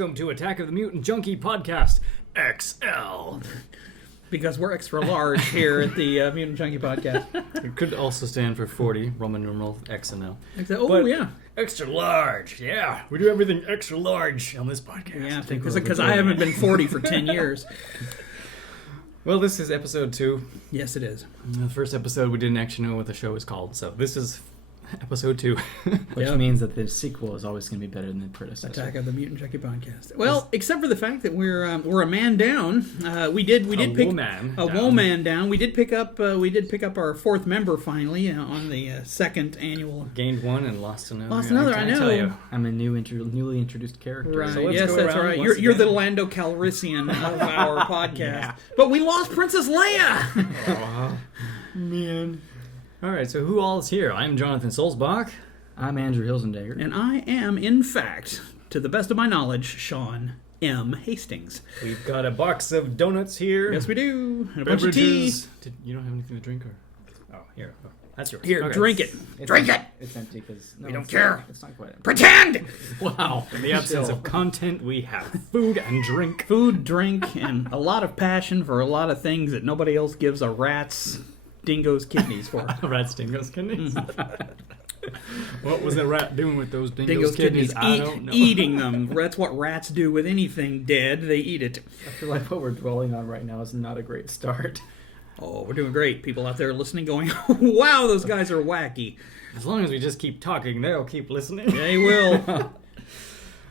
welcome to Attack of the Mutant Junkie Podcast XL. Because we're extra large here at the Mutant Junkie Podcast. It could also stand for 40, Roman numeral X and L. Oh, but yeah. Extra large, yeah. We do everything extra large on this podcast. Yeah, because I haven't been 40 for 10 years. Well, this is episode 2. Yes, it is. The first episode, we didn't actually know what the show was called, so this is episode 2. Which means that the sequel is always going to be better than the predecessor. Attack of the Mutant Junkie Podcast. Well, except for the fact that we're a man down. We did pick a woman down. We did pick up our fourth member finally on the second annual. Gained one and lost another. Lost another. I know. Tell you. I'm a newly introduced character. Right. So let's yes, go that's around right. once You're the again. Lando Calrissian of our podcast. Yeah. But we lost Princess Leia. Oh, man. All right, so who all is here? I'm Jonathan Solzbach. I'm Andrew Hilsendegger. And I am, in fact, to the best of my knowledge, Sean M. Hastings. We've got a box of donuts here. Yes, we do. And a bunch of tea. Beverages. You don't have anything to drink, or? Oh, here. Oh, that's yours. Here, Okay. drink it. Drink it! It's empty because... We don't care. It's not quite empty. Pretend! Wow. In the absence of content, we have food and drink. Food, drink, and a lot of passion for a lot of things that nobody else gives a rat's dingo's kidneys for. Rat's dingo's kidneys. What was the rat doing with those dingo's kidneys? I don't know. Eating them. That's what rats do with anything dead. They eat it. I feel like what we're dwelling on right now is not a great start. Oh, we're doing great. People out there listening going, wow, those guys are wacky. As long as we just keep talking, they'll keep listening. They will.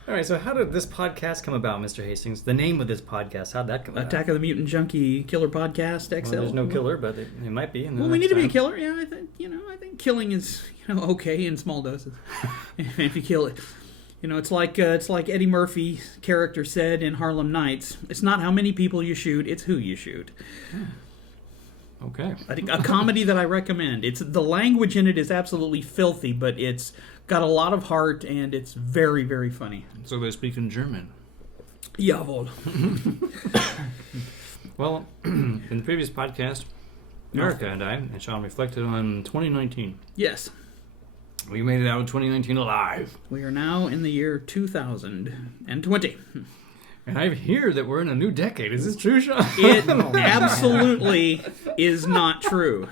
All right, so how did this podcast come about, Mr. Hastings? The name of this podcast, how'd that come about? Attack of the Mutant Junkie Killer Podcast XL. Well, there's no killer, but it might be. Well, we need to be a killer. Yeah, I think killing is okay in small doses. If you kill it, it's like Eddie Murphy's character said in Harlem Nights. It's not how many people you shoot; it's who you shoot. Okay. I think a comedy that I recommend. It's the language in it is absolutely filthy, but it's got a lot of heart and it's very, very funny. So they speak in German. Jawohl. Well, in the previous podcast, Erica and I and Sean reflected on 2019. Yes. We made it out of 2019 alive. We are now in the year 2020. And I hear that we're in a new decade. Is this true, Sean? It absolutely is not true.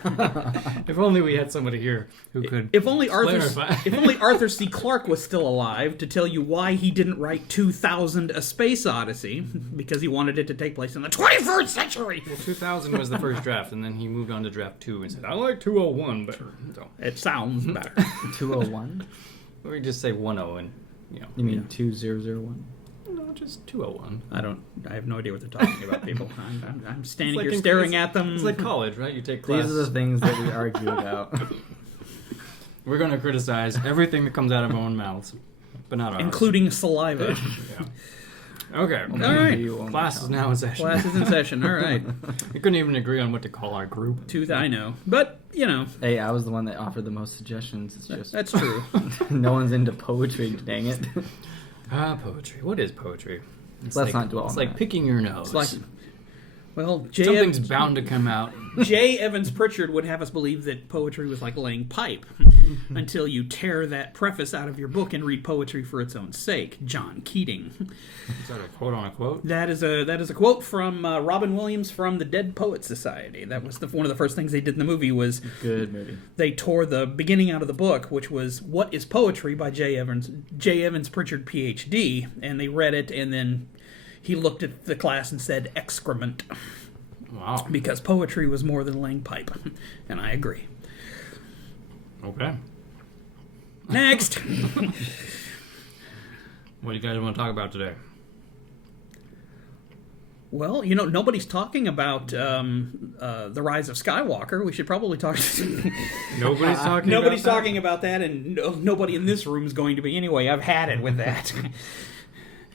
If only we had somebody here who could If only clarify. Arthur C. Clarke was still alive to tell you why he didn't write 2000: A Space Odyssey, because he wanted it to take place in the 21st century. Well, 2000 was the first draft, and then he moved on to draft 2 and said, I like 201 better. So, It sounds better. 201? we just say 10 and, You mean 2001? No, just 201. I have no idea what they're talking about, people. I'm standing It's like here staring at them. It's like college, right? You take class. These are the things that we argue about. We're going to criticize everything that comes out of our own mouths, but not ours. Including saliva. Yeah. Okay. All right. Class is now in session. Class is in session. All right. We couldn't even agree on what to call our group. I know. But, Hey, I was the one that offered the most suggestions. It's just... that's true. No one's into poetry, dang it. Poetry. What is poetry? Let's not dwell on It's like that. picking your nose. It's like, well, something's bound to come out. J. Evans Pritchard would have us believe that poetry was like laying pipe until you tear that preface out of your book and read poetry for its own sake. John Keating. Is that a quote on a quote? That is a quote from Robin Williams from the Dead Poets Society. That was one of the first things they did in the movie was Good movie. they tore the beginning out of the book, which was "What is Poetry" by J. Evans Pritchard, Ph.D., and they read it, and then he looked at the class and said excrement. Wow. Because poetry was more than laying pipe. And I agree. Okay. Next! What do you guys want to talk about today? Well, nobody's talking about the rise of Skywalker. We should probably talk... Nobody's talking about that, and nobody in this room is going to be anyway. I've had it with that.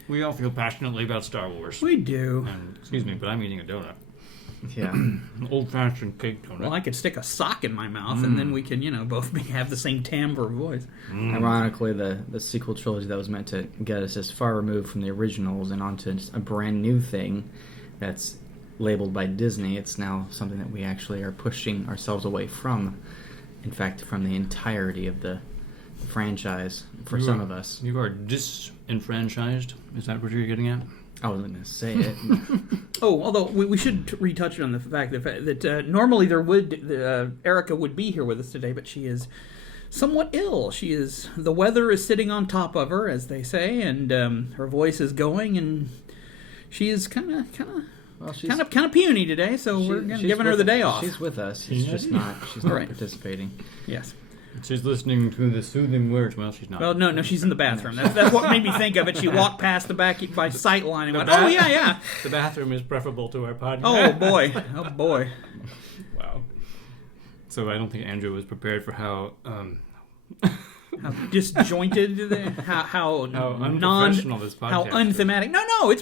We all feel passionately about Star Wars. We do. And, excuse me, but I'm eating a donut. Yeah. An old-fashioned cake donut. Well, I could stick a sock in my mouth, and then we can, both have the same timbre of voice. Ironically, the sequel trilogy that was meant to get us as far removed from the originals and onto a brand new thing that's labeled by Disney, it's now something that we actually are pushing ourselves away from. In fact, from the entirety of the franchise for some of us. You are disenfranchised. Is that what you're getting at? I wasn't going to say it. Although we should retouch on the fact that normally Erica would be here with us today, but she is somewhat ill. The weather is sitting on top of her, as they say, and her voice is going, and she is kind of puny today. So we're giving her the day off. She's with us. She's not participating. Yes. She's listening to the soothing words. Well, she's not. Well, no, she's in the bathroom. That's what made me think of it. She walked past the back by sight line and went, "Oh yeah." The bathroom is preferable to our podcast. Oh boy. Wow. So I don't think Andrew was prepared for how disjointed, how unprofessional this podcast. How unthematic. No,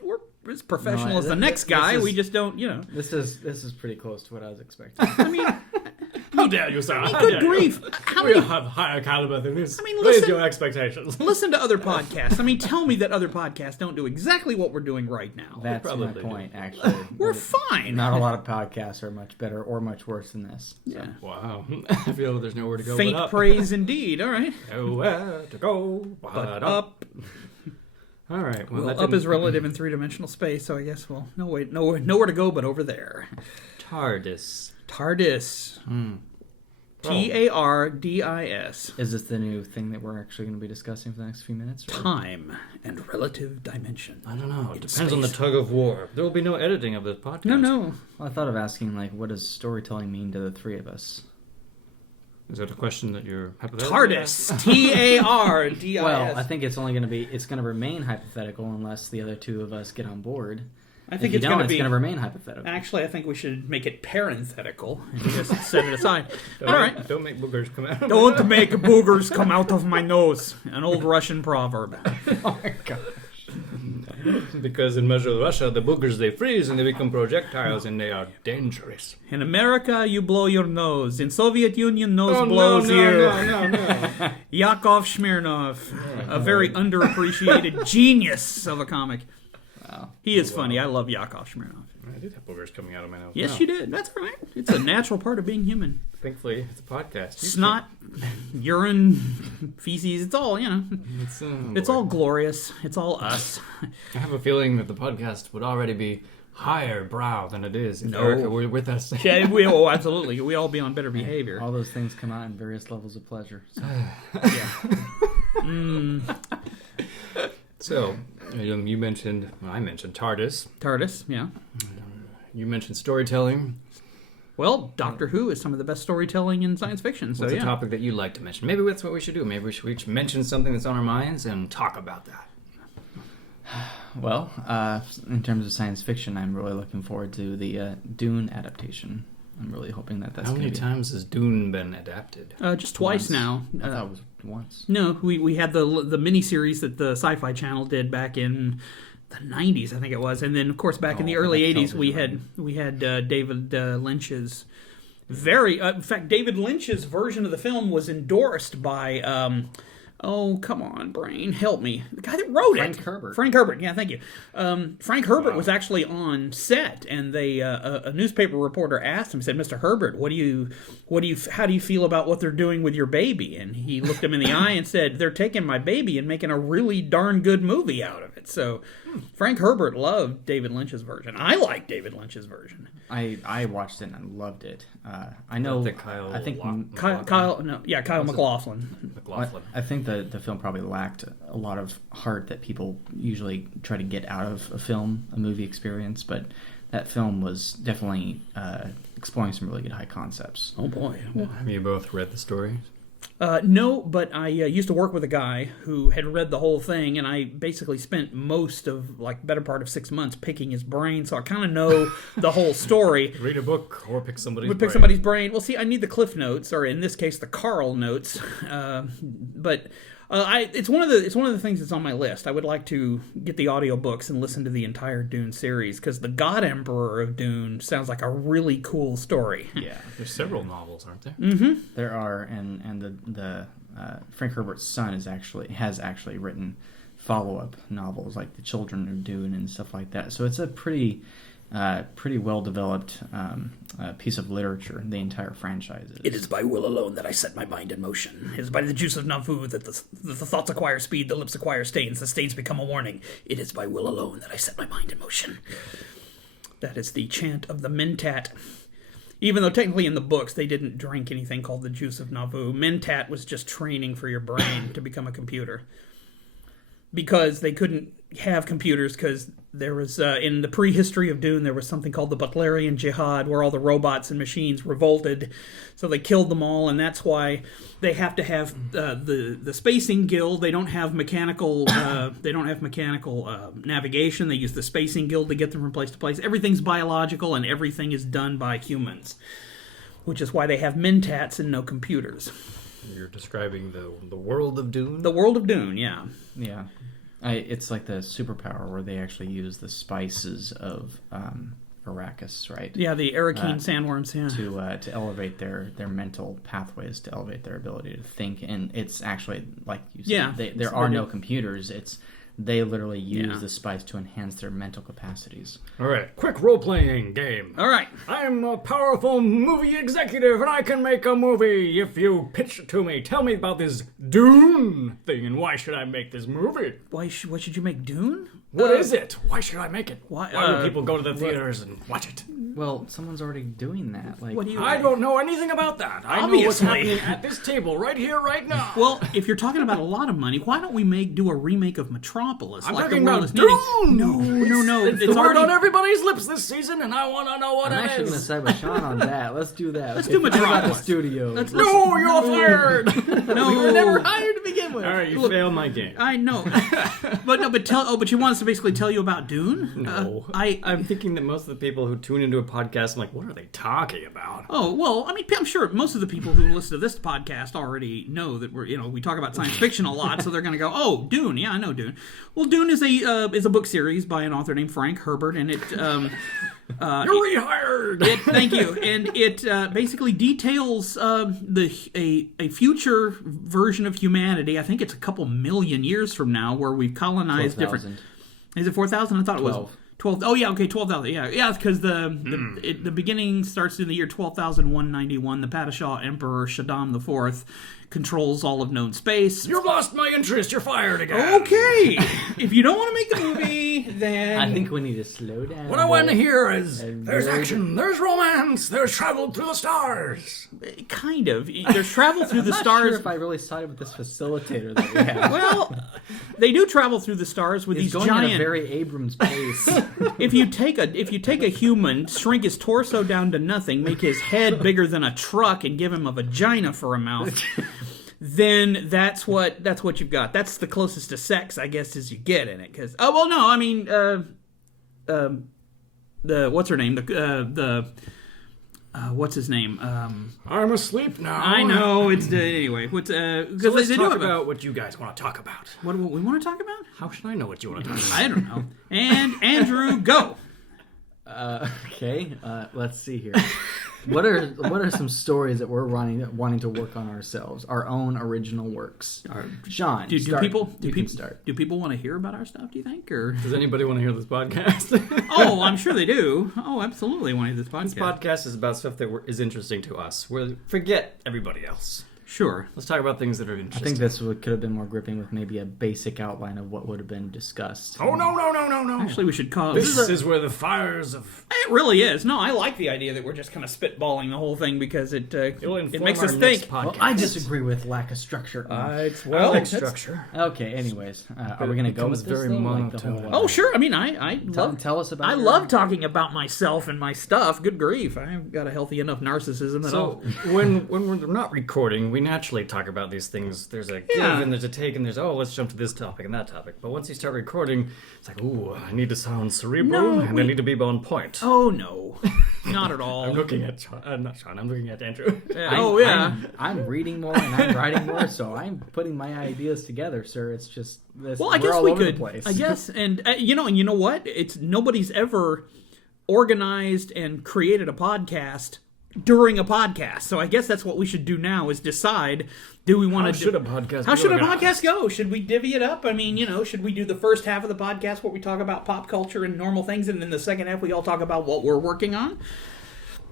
we're as professional as the next guy. We just don't, This is pretty close to what I was expecting. I mean. How dare you, sir? Good grief. We have higher caliber than this. Raise your expectations. Listen to other podcasts. Tell me that other podcasts don't do exactly what we're doing right now. That's my point, actually. We're fine. Not a lot of podcasts are much better or much worse than this. So. Yeah. Wow. I feel there's nowhere to go Faint but up. praise indeed. All right. Nowhere to go but up. All right. Well, up is relative in three-dimensional space, so I guess, nowhere to go but over there. TARDIS. TARDIS. Is this the new thing that we're actually going to be discussing for the next few minutes? Or? Time and relative dimension. I don't know. It depends on the tug of war. There will be no editing of this podcast. No. Well, I thought of asking, what does storytelling mean to the three of us? Is that a question that you're hypothetical? TARDIS. TARDIS. Well, I think it's going to remain hypothetical unless the other two of us get on board. I think it's going to remain hypothetical. Actually, I think we should make it parenthetical and just set it aside. All right. Don't make boogers come out. Don't make boogers come out of my nose. An old Russian proverb. Oh my gosh. Because in Mother Russia, the boogers, they freeze and they become projectiles and they are dangerous. In America, you blow your nose. In Soviet Union, nose blows here. No. Yakov Smirnov, a very underappreciated genius of a comic. Wow. He is funny. I love Yakov Smirnov. I did have boogers coming out of my nose. Yes, you did. That's all right. It's a natural part of being human. Thankfully, it's a podcast. Snot, urine, feces, it's all, It's all glorious. It's all us. I have a feeling that the podcast would already be higher brow than it is if Erica were with us. Yeah, absolutely. We all be on better behavior. All those things come out in various levels of pleasure. So. So, you mentioned, I mentioned TARDIS. TARDIS, yeah. You mentioned storytelling. Well, Doctor Who is some of the best storytelling in science fiction. So, what's a topic that you'd like to mention? Maybe that's what we should do. Maybe we should mention something that's on our minds and talk about that. Well, in terms of science fiction, I'm really looking forward to the Dune adaptation. I'm really hoping that's How many times has Dune been adapted? Just twice now. I thought it was once. No, we had the miniseries that the Sci-Fi Channel did back in the 90s, I think it was, and then of course back in the early 80s we had David Lynch's in fact David Lynch's version of the film was endorsed by oh, come on, brain, help me. The guy that wrote Frank Herbert. Frank Herbert, yeah, thank you. Frank Herbert was actually on set, and a newspaper reporter asked him, said, "Mr. Herbert, how do you feel about what they're doing with your baby?" And he looked him in the eye and said, "They're taking my baby and making a really darn good movie out of it." So Frank Herbert loved David Lynch's version. I like David Lynch's version. I watched it and I loved it. I know. Kyle MacLachlan. I think the film probably lacked a lot of heart that people usually try to get out of a movie experience, but that film was definitely exploring some really good high concepts. Oh boy! Have you both read the story? No, but I used to work with a guy who had read the whole thing, and I basically spent most of, better part of 6 months picking his brain, so I kind of know the whole story. Read a book or pick somebody's brain. Pick somebody's brain. Well, see, I need the Cliff Notes, or in this case, the Carl Notes. But it's one of the things that's on my list. I would like to get the audiobooks and listen to the entire Dune series, because the God Emperor of Dune sounds like a really cool story. Yeah, there's several novels, aren't there? Mm-hmm. There are, and the Frank Herbert's son has actually written follow-up novels like The Children of Dune and stuff like that. So it's a pretty pretty well developed piece of literature. The entire franchise is. It is by will alone that I set my mind in motion. It is by the juice of Nauvoo that the thoughts acquire speed, the lips acquire stains, the stains become a warning. It is by will alone that I set my mind in motion. That is the chant of the Mentat. Even though technically in the books they didn't drink anything called the juice of Nauvoo. Mentat was just training for your brain to become a computer. Because they couldn't have computers because there was, in the prehistory of Dune, there was something called the Butlerian Jihad where all the robots and machines revolted. So they killed them all, and that's why they have to have the spacing guild. They don't have mechanical navigation. They use the spacing guild to get them from place to place. Everything's biological, and everything is done by humans, which is why they have mentats and no computers. You're describing the world of Dune? The world of Dune, yeah. Yeah. It's like the superpower where they actually use the spices of Arrakis, right? Yeah, the Arakeen sandworms, yeah. To elevate their mental pathways, to elevate their ability to think. And it's actually, like you said, there are no computers. They literally use the spice to enhance their mental capacities. All right, quick role-playing game. All right. I'm a powerful movie executive, and I can make a movie. If you pitch it to me, tell me about this Dune thing, and why should I make this movie? What should you make, Dune? What is it? Why should I make it? Why do people go to the theaters and watch it? Well, someone's already doing that. Like, What do you? I don't know anything about that. I know what's happening at this table right here, right now. Well, if you're talking about a lot of money, why don't we do a remake of Metropolis? I'm like talking the world about is needing? Dune! No. It's the word on everybody's lips this season, and I want to know what I'm it actually going to is. side with Sean on that. Let's do that. Let's do Metropolis. The studio. No, you're fired! No, We were never hired to begin with. All right, you failed my game. I know, but you want us to basically tell you about Dune? No. I'm thinking that most of the people who tune into a podcast, I'm like, what are they talking about? Oh, well, I mean, I'm sure most of the people who listen to this podcast already know that we talk about science fiction a lot, so they're going to go, oh, Dune, yeah, I know Dune. Well, Dune is a book series by an author named Frank Herbert, and it... You're rehired! Thank you. And it basically details a future version of humanity. I think it's a couple million years from now where we've colonized 12,000. different... Is it 4,000? I thought it was 12. Oh, yeah, okay, 12,000. Yeah, because the beginning starts in the year 12,191. The Padishah Emperor Shaddam IV controls all of known space. You've lost my interest. You're fired again. Okay. If you don't want to make the movie, then... I think we need to slow down. What I want to hear is there's action, there's romance, there's travel through the stars. Kind of. There's travel through the I'm not stars. sure if I really sided with this facilitator that we have. Well, they do travel through the stars with He's these going giant... at a very Abrams pace. If you take a human, shrink his torso down to nothing, make his head bigger than a truck, and give him a vagina for a mouth, then that's what you've got. That's the closest to sex, I guess, as you get in it. Because the what's her name? What's his name? I'm asleep now. I know it's anyway. What's because So let's they talk do about what you guys want to talk about. what we want to talk about. How should I know what you want to talk about? I don't know. And Andrew, go. Okay, let's see here. What are some stories that we're wanting to work on ourselves? Our own original works. Sean, Do people start. Do people want to hear about our stuff? Do you think, or Does anybody want to hear this podcast? oh, I'm sure they do. Oh, absolutely, want to hear this podcast. This podcast is about stuff that is interesting to us. Forget everybody else. Sure. Let's talk about things that are I interesting. think this could have been more gripping with maybe a basic outline of what would have been discussed. Oh, no. Actually, we should call This is where the fires of... It really is. No, I like the idea that we're just kind of spitballing the whole thing because it makes us think. Well, I disagree with lack of structure. I Well, like that's- structure. Okay, anyways, are we going to go with this? very though? Like the monotone. whole, Oh, sure. I mean, I love. tell us about I your- love talking about myself and my stuff. Good grief, I've got a healthy enough narcissism that So when we're not recording, we naturally talk about these things. There's a give Yeah. and there's a take, and there's let's jump to this topic and that topic. But once you start recording, it's like, ooh, I need to sound cerebral No, and I need to be on point. Oh no, not at all. I'm looking at not Sean. I'm looking at Andrew. I'm reading more and I'm writing more, so I'm putting my ideas together, sir. It's just this. Well, I we're guess all we over could. The place. I guess, and you know what? It's nobody's ever organized and created a podcast during a podcast. So I guess that's what we should do now is decide, do we want to... How should a podcast How should a podcast go? Should we divvy it up? I mean, should we do the first half of the podcast where we talk about pop culture and normal things, and then the second half we all talk about what we're working on?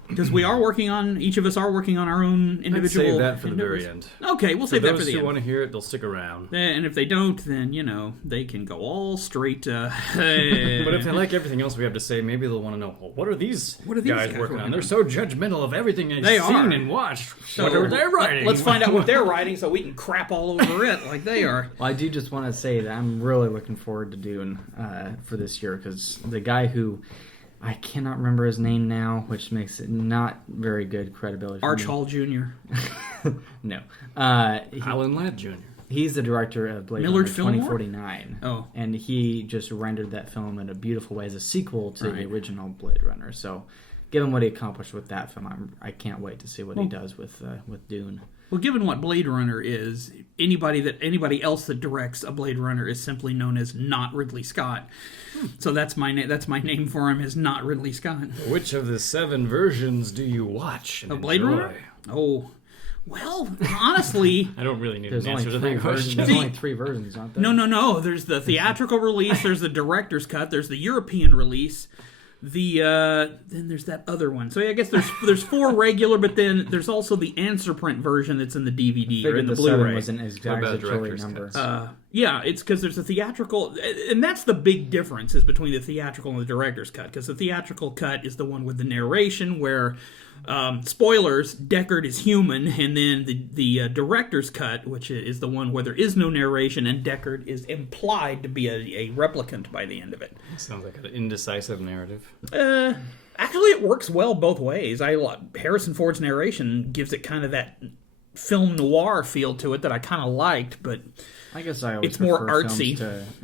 Because each of us are working on our own individual... Let's save that for the very end. Okay, we'll save that for the end. Those who want to hear it, they'll stick around. And if they don't, then, they can go all straight... But if they like everything else we have to say, maybe they'll want to know, well, what are these guys working on? They're so judgmental of everything they've seen and watched. So what are they writing? Let's find out what they're writing so we can crap all over it like they are. Well, I do just want to say that I'm really looking forward to Dune for this year, because the guy who... I cannot remember his name now, which makes it not very good credibility. Arch Hall Jr. No. Alan Ladd Jr. He's the director of Blade Millard Runner 2049. Oh. And he just rendered that film in a beautiful way as a sequel to the original Blade Runner. So, given what he accomplished with that film, I can't wait to see what he does with Dune. Well, given what Blade Runner is, anybody else that directs a Blade Runner is simply known as not Ridley Scott. So that's my name for him, is not Ridley Scott. Which of the 7 versions do you watch and of Blade enjoy? Runner? Oh, well, honestly, I don't really need an answer to that question. There's only 3 versions, aren't there? No. There's the theatrical release. There's the director's cut. There's the European release. Then there's that other one. So I guess there's 4 regular, but then there's also the answer print version that's in the DVD or in the Blu-ray. 7 was an exaggeratory number. Yeah, it's because there's a theatrical, and that's the big difference is between the theatrical and the director's cut. Because the theatrical cut is the one with the narration where, spoilers, Deckard is human, and then the director's cut, which is the one where there is no narration and Deckard is implied to be a replicant by the end of it. Sounds like an indecisive narrative. Actually, it works well both ways. Harrison Ford's narration gives it kind of that film noir feel to it that I kind of liked, but I guess I always it's more artsy.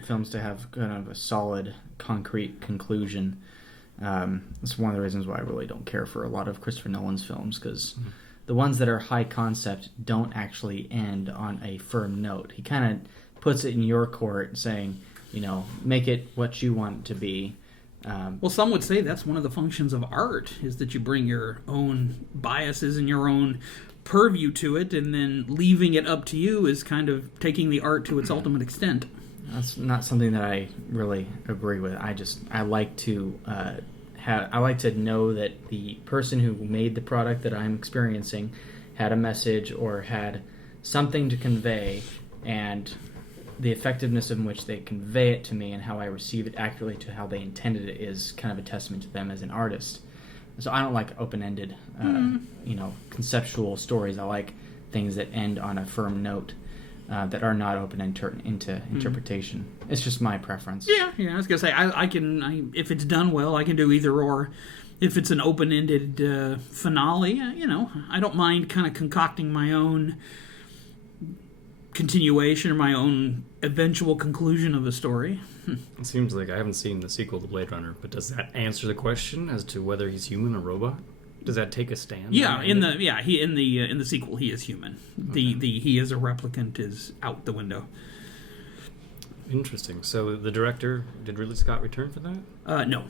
Films to have kind of a solid, concrete conclusion. That's one of the reasons why I really don't care for a lot of Christopher Nolan's films, because the ones that are high concept don't actually end on a firm note. He kind of puts it in your court, saying, make it what you want it to be. Well, some would say that's one of the functions of art, is that you bring your own biases and your own purview to it, and then leaving it up to you is kind of taking the art to its ultimate extent. That's not something that I really agree with. I like to know that the person who made the product that I'm experiencing had a message or had something to convey, and the effectiveness in which they convey it to me and how I receive it accurately to how they intended it is kind of a testament to them as an artist. So I don't like open-ended, conceptual stories. I like things that end on a firm note, that are not open into interpretation. It's just my preference. Yeah. I was gonna say I can if it's done well, I can do either or. If it's an open-ended finale, I don't mind kind of concocting my own continuation or my own eventual conclusion of a story. It seems like I haven't seen the sequel to Blade Runner, but does that answer the question as to whether he's human or robot? Does that take a stand? Yeah, in the sequel he is human. Okay. The he is a replicant is out the window. Interesting. So the director, did Ridley Scott return for that? No.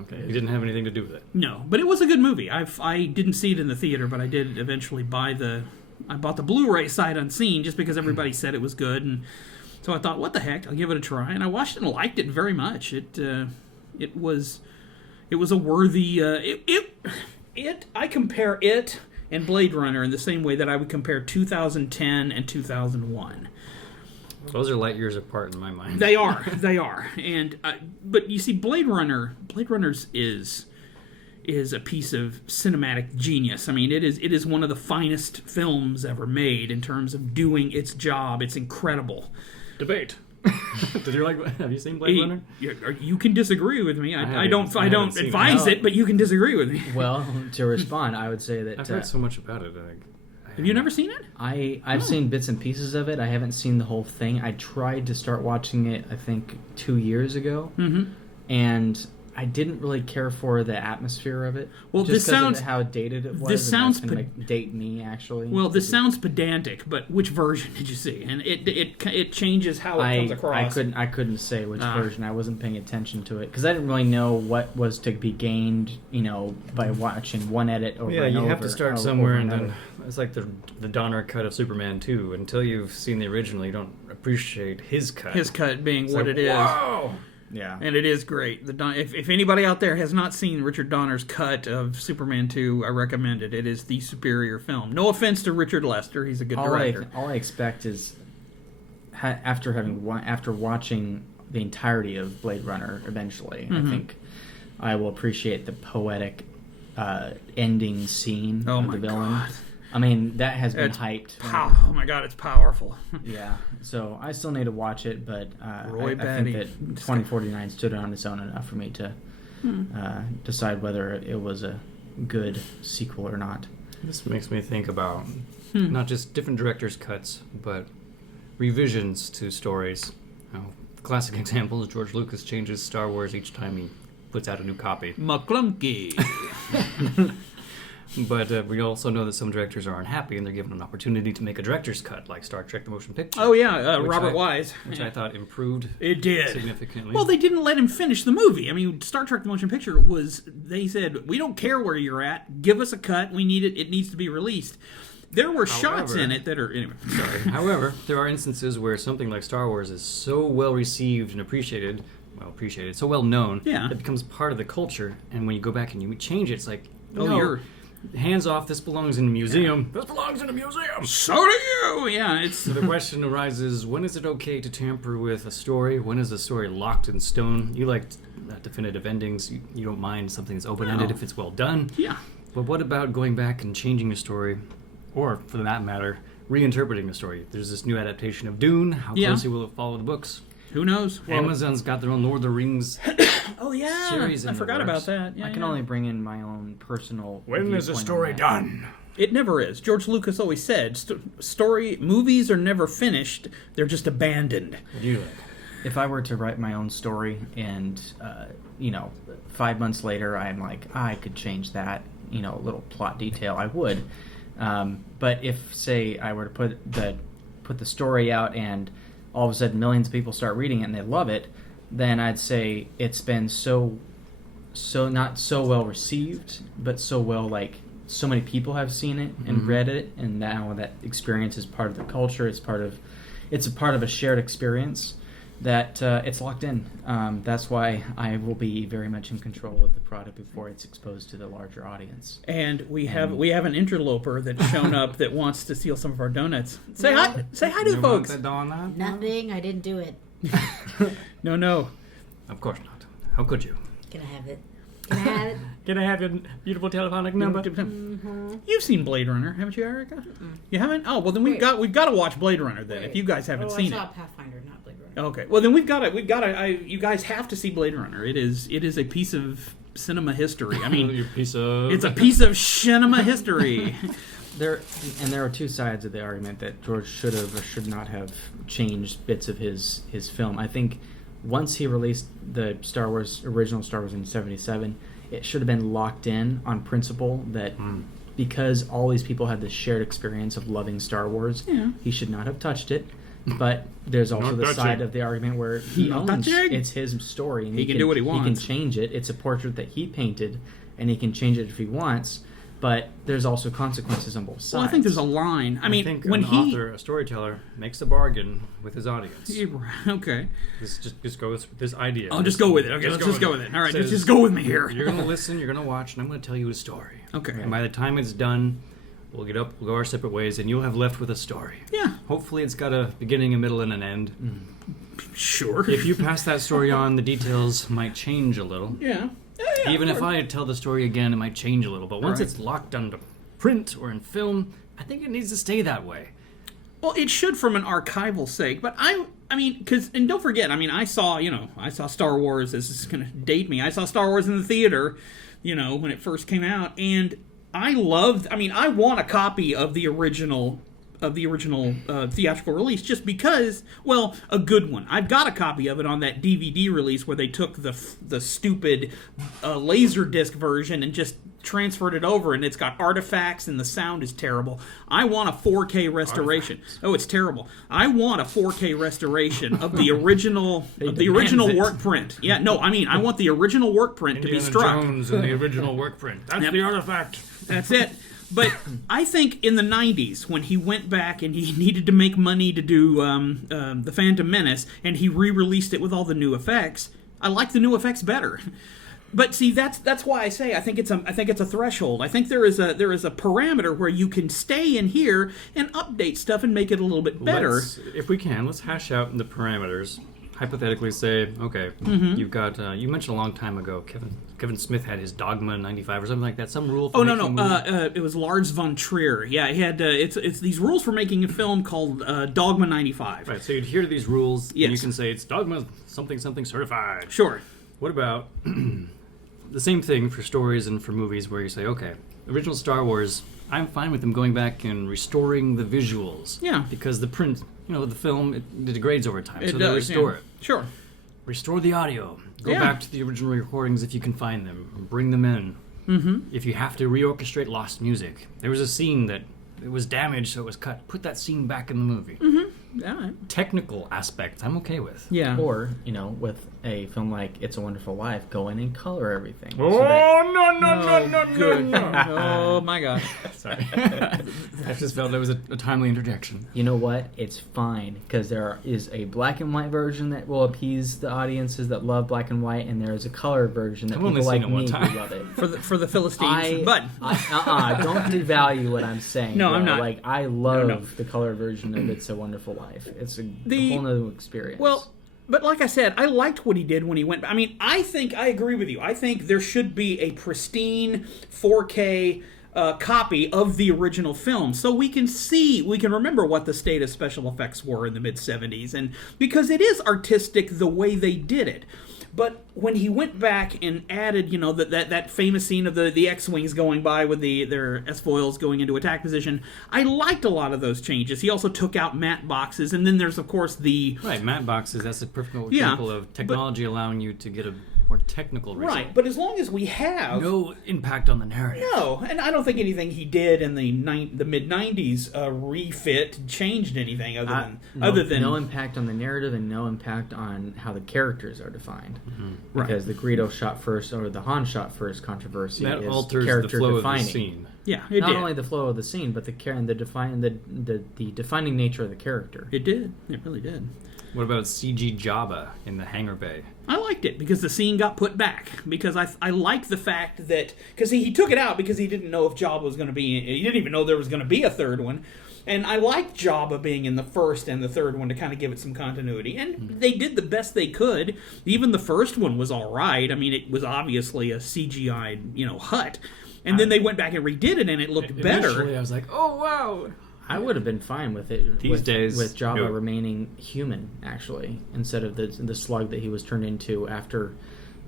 Okay. He didn't have anything to do with it. No, but it was a good movie. I didn't see it in the theater, but I did eventually I bought the Blu-ray sight unseen just because everybody said it was good, and so I thought, what the heck, I'll give it a try, and I watched it and liked it very much. It was a worthy. I compare it and Blade Runner in the same way that I would compare 2010 and 2001. Those are light years apart in my mind. They are, and but you see, Blade Runner's is a piece of cinematic genius. I mean, it is one of the finest films ever made in terms of doing its job. It's incredible. Debate. Have you seen Blade Runner? You can disagree with me. I don't advise it, but you can disagree with me. Well, to respond, I would say that I've heard so much about it. Have you never seen it? I've seen bits and pieces of it. I haven't seen the whole thing. I tried to start watching it, I think, 2 years ago, and I didn't really care for the atmosphere of it. Well, just this 'cause of sounds- how dated it was. this and sounds that's gonna date me actually. Well, this sounds pedantic, but which version did you see? And it changes how it comes across. I couldn't say which version. I wasn't paying attention to it because I didn't really know what was to be gained, by watching one edit over. Yeah, and you over, have to start over somewhere, and another. then it's like the Donner cut of Superman 2. Until you've seen the original, you don't appreciate his cut. His cut being It's what like, it is. Whoa! Yeah. And it is great. If anybody out there has not seen Richard Donner's cut of Superman 2, I recommend it. It is the superior film. No offense to Richard Lester, he's a good director. All I expect is after watching the entirety of Blade Runner eventually, I think I will appreciate the poetic ending scene of the villain. God. I mean, that has been It's hyped. Oh my God, it's powerful. Yeah, so I still need to watch it, but Roy I Batty. think that 2049 stood on its own enough for me to decide whether it was a good sequel or not. This makes me think about not just different directors' cuts, but revisions to stories. Classic example is George Lucas changes Star Wars each time he puts out a new copy. McClunky. But we also know that some directors are unhappy and they're given an opportunity to make a director's cut, like Star Trek: The Motion Picture. Oh yeah, Which Robert I- Wise. Which Yeah. I thought improved It did. significantly. Well, they didn't let him finish the movie. I mean, Star Trek: The Motion Picture they said, we don't care where you're at. Give us a cut. We need it. It needs to be released. There were shots However- in it that are... Anyway, sorry. However, there are instances where something like Star Wars is so well received and so well known, Yeah. it becomes part of the culture. And when you go back and you change it, it's like, Oh, no, you're... hands off, this belongs in a museum. This belongs in a museum. So do you! Yeah, it's... So the question arises, when is it okay to tamper with a story? When is a story locked in stone? You like definitive endings. You don't mind something that's open-ended No. if it's well done. Yeah. But what about going back and changing a story, or for that matter, reinterpreting a story? There's this new adaptation of Dune. How Yeah. closely will it follow the books? Who knows? Well, Amazon's got their own Lord of the Rings oh, yeah. series in I the forgot about works. that. Yeah, I can yeah. only bring in my own personal. When is a viewpoint on story that. done? It never is. George Lucas always said, movies are never finished. They're just abandoned. What do you think? If I were to write my own story and, 5 months later I'm like, I could change that, a little plot detail, I would. But if, say, I were to put the story out and all of a sudden millions of people start reading it and they love it, then I'd say it's been so not so well received, but so well, like, so many people have seen it and read it, and now that experience is part of the culture. It's a part of a shared experience that it's locked in. That's why I will be very much in control of the product before it's exposed to the larger audience. And we have an interloper that's shown up that wants to steal some of our donuts. Say hi to the folks. Nothing. I didn't do it. No. Of course not. How could you? Can I have it? Can I have it? Can I have your beautiful telephonic number? You've seen Blade Runner, haven't you, Erica? You haven't? Oh, well then we've got to watch Blade Runner then. If you guys haven't seen I it. saw Pathfinder, not Blade Runner. Okay. Well then we've got to. You guys have to see Blade Runner. It is a piece of cinema history. I mean, Your piece of... it's a piece of cinema history. There are two sides of the argument that George should have or should not have changed bits of his film. I think once he released the original Star Wars in '77, it should have been locked in on principle that because all these people had this shared experience of loving Star Wars, he should not have touched it. But there's also Not the touching. side of the argument where he Not owns touching. it's his story and He can do what he He wants. can change it. It's a portrait that he painted, and he can change it if he wants. But there's also consequences on both sides. Well, I think there's a line. I mean, think when a storyteller, makes a bargain with his audience. Okay. This just goes with this idea. I'll just go with it. Okay, let's just go with it. All right, Says, just go with me here. You're going to listen, you're going to watch, and I'm going to tell you a story. Okay. And by the time it's done, we'll get up, we'll go our separate ways, and you'll have left with a story. Yeah. Hopefully it's got a beginning, a middle, and an end. Sure. If you pass that story on, the details might change a little. Yeah. Even if I tell the story again, it might change a little. But once Right. it's locked onto print or in film, I think it needs to stay that way. Well, it should from an archival sake, but I mean, and don't forget, I mean, I saw Star Wars. This is going to date me. I saw Star Wars in the theater, when it first came out, and I want a copy of the original theatrical release, just because, well, a good one. I've got a copy of it on that DVD release where they took the stupid Laserdisc version and just transferred it over, and it's got artifacts and the sound is terrible. I want a 4K restoration. Artifacts. Oh, it's terrible. I want a 4K restoration of the original work print. Yeah, no, I mean I want the original work print to be Indiana struck. Jones and the original work print. That's the artifact. That's it. But I think in the 90s, when he went back and he needed to make money to do The Phantom Menace, and he re-released it with all the new effects, I like the new effects better. But see, that's why I say I think it's a threshold. I think there is a parameter where you can stay in here and update stuff and make it a little bit better. If we can, let's hash out the parameters. Hypothetically say, okay, you've got, you mentioned a long time ago, Kevin Smith had his Dogma 95 or something like that, some rule for making movies. It was Lars von Trier. Yeah, he had, it's these rules for making a film called Dogma 95. Right, so you'd hear these rules, Yes. and you can say it's Dogma something something certified. Sure. What about the same thing for stories and for movies where you say, okay, original Star Wars, I'm fine with them going back and restoring the visuals. Yeah. Because the print, the film, it degrades over time, so they does, restore yeah. it. Sure. Restore the audio. Go Yeah. back to the original recordings if you can find them. Bring them in. Mm-hmm. If you have to reorchestrate lost music. There was a scene that it was damaged, so it was cut. Put that scene back in the movie. Mm-hmm. All right. Technical aspects, I'm okay with. Yeah. Or, with a film like It's a Wonderful Life, go in and color everything. Oh, Good. no. Oh my God. Sorry. I just felt that was a timely interjection. You know what? It's fine, because there is a black and white version that will appease the audiences that love black and white, and there is a color version that I've people only like seen it one me time. who love it. For the Philistines. But Don't devalue what I'm saying. No, I'm though. not. Like, I love No. the color version of It's a Wonderful Life. It's a The- whole new experience. Well, but like I said, I liked what he did when he went. I mean, I agree with you. I think there should be a pristine 4K copy of the original film, so we can remember what the state of special effects were in the mid '70s, and because it is artistic the way they did it. But when he went back and added, that famous scene of the X-wings going by with their S-foils going into attack position, I liked a lot of those changes. He also took out matte boxes, and then there's of course the Right, matte boxes, that's a perfect example of technology allowing you to get a more technical result. right. But as long as we have No impact on the narrative. no, and I don't think anything he did in the mid '90s refit changed anything other than no impact on the narrative and no impact on how the characters are defined. Right. Because the Greedo shot first or the Han shot first controversy That is alters character the flow defining. of the scene. Yeah, it Not did. only the flow of the scene, but the defining nature of the character. It did. It really did. What about CG Jabba in the hangar bay? I liked it because the scene got put back. Because I like the fact that... Because he took it out because he didn't know if Jabba was going to be... He didn't even know there was going to be a third one. And I liked Jabba being in the first and the third one to kind of give it some continuity. And they did the best they could. Even the first one was all right. I mean, it was obviously a CGI, hut. And then they went back and redid it, and it looked better. Initially, I was like, oh, wow. I would have been fine with it These days, with Jabba no. remaining human, actually, instead of the slug that he was turned into after,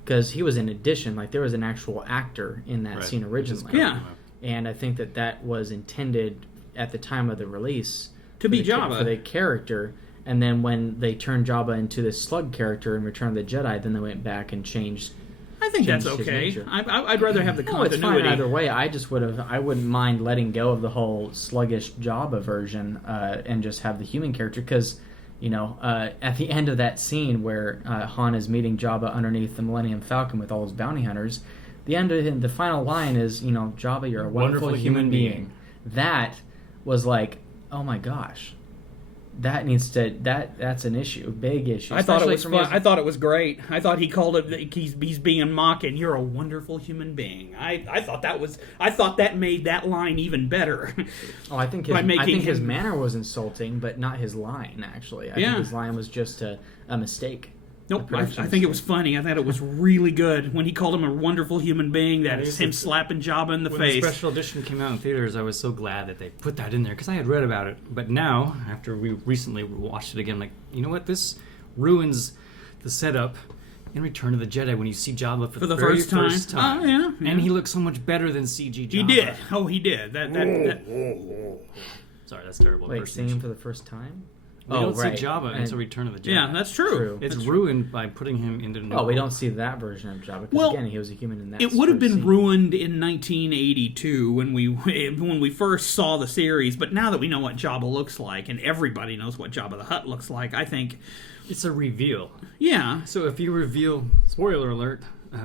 because he was an addition. Like, there was an actual actor in that Right. scene originally. Yeah. And I think that was intended at the time of the release To be for Jabba. for the character. And then when they turned Jabba into this slug character in Return of the Jedi, then they went back and changed. I think that's changed his okay. nature. I'd rather have the No, it's continuity. fine either way. I wouldn't mind letting go of the whole sluggish Jabba version and just have the human character, because at the end of that scene where Han is meeting Jabba underneath the Millennium Falcon with all those bounty hunters, the final line is, Jabba, you're a wonderful human being. That was like, oh my gosh. That's an issue, big issue. I thought it especially was for me fun. as- I thought it was great. I thought he called it. He's being mocking. You're a wonderful human being. I thought that made that line even better. Oh, I think by making his him- manner was insulting, but not his line. Actually, I Yeah. think his line was just a mistake. Nope. A I production think it was mistake. funny. I thought it was really good when he called him a wonderful human being. That is him slapping Jabba in the When face. the special edition came out in theaters, I was so glad that they put that in there because I had read about it. But now, after we recently watched it again, I'm like, you know what? This ruins the setup in Return of the Jedi when you see Jabba for the very first time. first time. Oh, yeah. And he looks so much better than CG Jabba. He did. Oh, he did. That Sorry, that's terrible. Wait, seeing him for the first time? We don't see Jabba until Return of the Jedi. Yeah, that's true. It's ruined by putting him into... Oh, we don't see that version of Jabba, because again, he was a human in that. It would have been ruined in 1982 when we first saw the series, but now that we know what Jabba looks like, and everybody knows what Jabba the Hutt looks like, I think... It's a reveal. Yeah. So if you reveal, spoiler alert,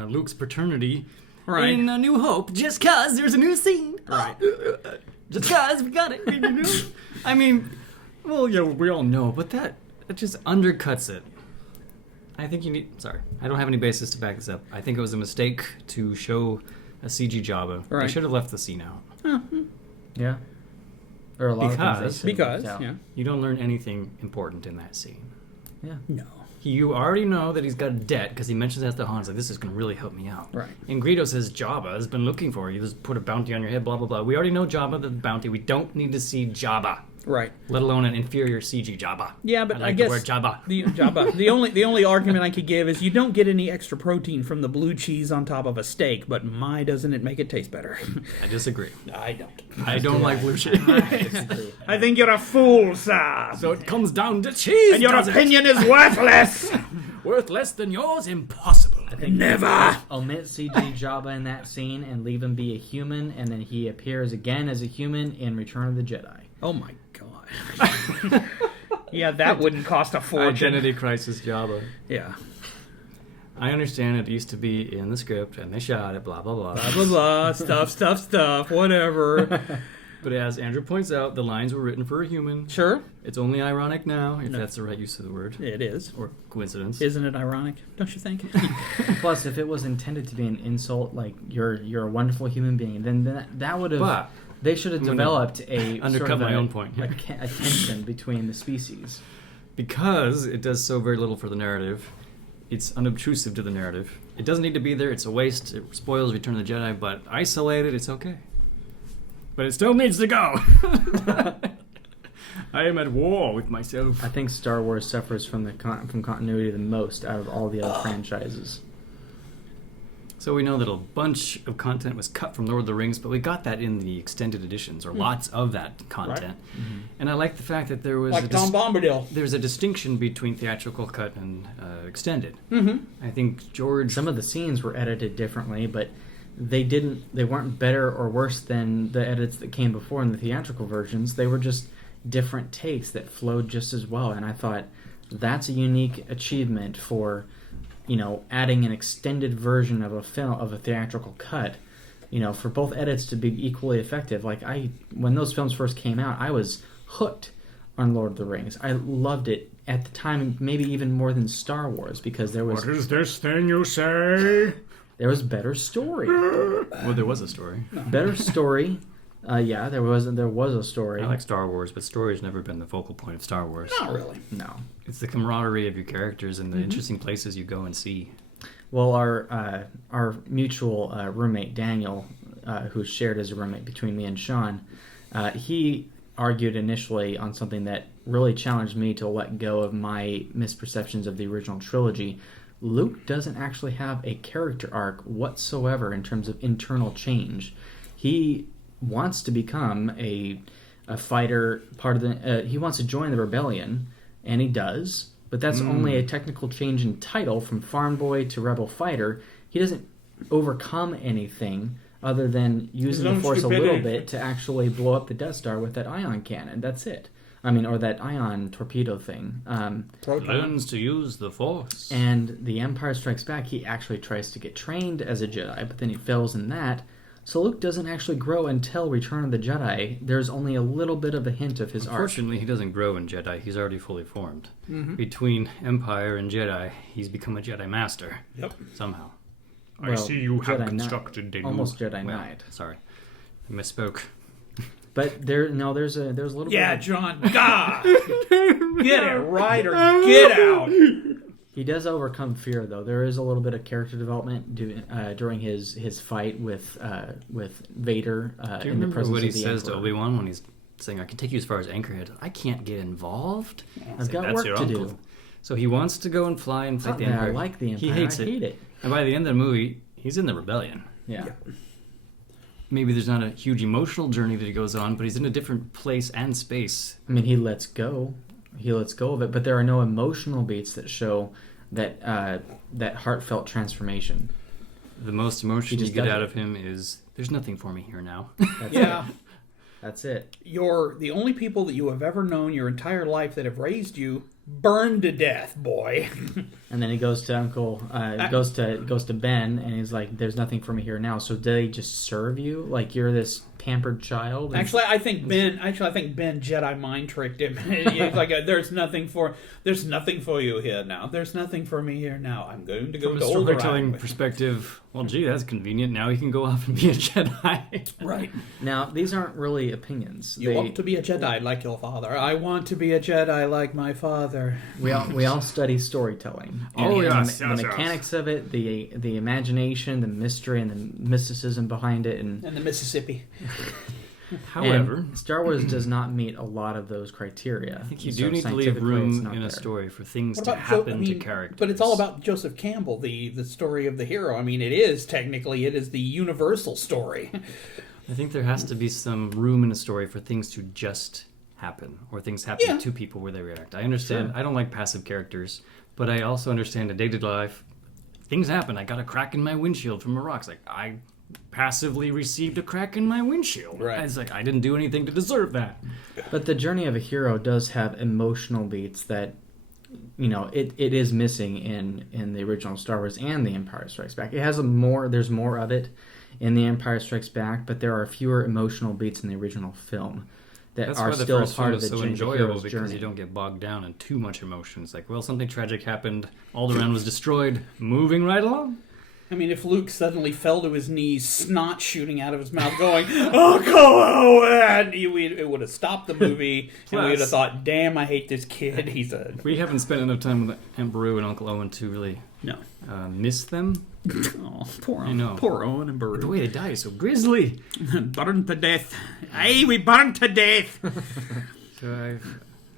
Luke's paternity in A New Hope, just cause there's a new scene. Right. Just cause we got it. You know? I mean... Well, yeah, we all know, but that just undercuts it. I think you need... Sorry, I don't have any basis to back this up. I think it was a mistake to show a CG Jabba. Right. They should have left the scene out. Yeah. Or a lot of things because you don't learn anything important in that scene. Yeah. No. You already know that he's got a debt because he mentions that to Han. He's like, this is going to really help me out. Right. And Greedo says, Jabba has been looking for you. Just put a bounty on your head, blah, blah, blah. We already know Jabba, the bounty. We don't need to see Jabba. Right. Let alone an inferior CG Jabba. Yeah, but I guess the word Jabba. The only argument I could give is you don't get any extra protein from the blue cheese on top of a steak, but my doesn't it make it taste better? I disagree. I don't. I don't like blue cheese. I think you're a fool, sir. So it comes down to cheese. And your opinion is worthless. Worth less than yours? Impossible. I think never. Omit CG Jabba in that scene and leave him be a human, and then he appears again as a human in Return of the Jedi. Oh my god. Yeah, that wouldn't cost a fortune. Identity crisis Jabba. Yeah. I understand it used to be in the script, and they shot it, blah, blah, blah. Blah, blah, blah, stuff, whatever. But as Andrew points out, the lines were written for a human. Sure. It's only ironic now, if that's the right use of the word. It is. Or coincidence. Isn't it ironic? Don't you think? Plus, if it was intended to be an insult, like, you're a wonderful human being, then that would have... But they should have developed a undercut sort of my own point. a tension between the species. Because it does so very little for the narrative, it's unobtrusive to the narrative. It doesn't need to be there. It's a waste. It spoils Return of the Jedi, but isolated, it's okay. But it still needs to go. I am at war with myself. I think Star Wars suffers from from continuity the most out of all the other franchises. So we know that a bunch of content was cut from Lord of the Rings, but we got that in the extended editions, or lots of that content. Right. Mm-hmm. And I like the fact that there was like Tom Bombadil. There's a distinction between theatrical cut and extended. Mm-hmm. I think George... Some of the scenes were edited differently, but they weren't better or worse than the edits that came before in the theatrical versions. They were just different takes that flowed just as well, and I thought that's a unique achievement for... adding an extended version of a film, of a theatrical cut, for both edits to be equally effective. Like, when those films first came out, I was hooked on Lord of the Rings. I loved it at the time, maybe even more than Star Wars, because there was... What is this thing you say? There was better story. Well, there was a story. Better story. Yeah, there was a story. I like Star Wars, but story's never been the focal point of Star Wars. Not really. No. It's the camaraderie of your characters and the interesting places you go and see. Well, our mutual roommate, Daniel, who shared as a roommate between me and Sean, he argued initially on something that really challenged me to let go of my misperceptions of the original trilogy. Luke doesn't actually have a character arc whatsoever in terms of internal change. He wants to become a fighter, part of the... he wants to join the rebellion, and he does, but that's only a technical change in title from farm boy to rebel fighter. He doesn't overcome anything other than using the Force a little bit to actually blow up the Death Star with that ion cannon. That's it. I mean, or that ion torpedo thing. Learns to use the Force. And the Empire Strikes Back, he actually tries to get trained as a Jedi, but then he fails in that. So Luke doesn't actually grow until Return of the Jedi. There's only a little bit of a hint of his arc. Unfortunately, he doesn't grow in Jedi. He's already fully formed. Between Empire and Jedi, he's become a Jedi Master. Yep. Somehow. Well, I see you have Jedi constructed a new... Almost Jedi Knight. Sorry. I misspoke. But there's a little bit... Yeah, John. God! Get it right or get out! He does overcome fear, though. There is a little bit of character development during his fight with Vader. Do you remember what he says to Obi-Wan when he's saying, I can take you as far as Anchorhead? I can't get involved. I've got work to do. So he wants to go and fly and fight the Empire. I like the Empire. He hates I hate it. And by the end of the movie, he's in the rebellion. Yeah. maybe there's not a huge emotional journey that he goes on, but he's in a different place and space. I mean, he lets go. He lets go of it, but there are no emotional beats that show that that heartfelt transformation. The most emotion He you just get does out it. of him is, there's nothing for me here now. That's Yeah. it. That's it. You're the only people that you have ever known your entire life that have raised you burned to death, boy. And then he goes to goes to Ben, and he's like, "There's nothing for me here now." So do they just serve you like you're this pampered child? Actually, I think Ben Jedi mind tricked him. He's like, "There's nothing for you here now. There's nothing for me here now. I'm going to go From a to Old storytelling perspective, well, gee, that's convenient. Now he can go off and be a Jedi. Right. Now, these aren't really opinions. You want to be a Jedi like your father. I want to be a Jedi like my father. We all study storytelling. Oh, And yes, the yes, mechanics of it, the imagination, the mystery, and the mysticism behind it, and And the Mississippi. However, and Star Wars does not meet a lot of those criteria. I think you So do need to leave scientifically, it's room not in a there. story for things What to about happen to characters. But it's all about Joseph Campbell, the story of the hero. I mean, it is the universal story. I think there has to be some room in a story for things to just happen, or things happen Yeah. to people where they react. I understand. Sure. I don't like passive characters, but I also understand in day-to-day life, things happen. I got a crack in my windshield from a rock. It's like, I passively received a crack in my windshield. Right. It's like, I didn't do anything to deserve that. But the journey of a hero does have emotional beats that, it is missing in the original Star Wars and The Empire Strikes Back. It has there's more of it in The Empire Strikes Back, but there are fewer emotional beats in the original film that That's are why the still first part film of the is so the enjoyable, hero's because journey. you don't get bogged down in too much emotion. It's like, well, something tragic happened, Alderaan was destroyed, moving right along. I mean, if Luke suddenly fell to his knees, snot shooting out of his mouth, going, "Oh, go away!" It would have stopped the movie, and we would have thought, "Damn, I hate this kid." He's a We haven't spent enough time with Aunt Beru and Uncle Owen to really no. miss them. Oh, poor I know. Owen and The Beru. way they die is so grisly. Burned to death. Hey, we burned to death. So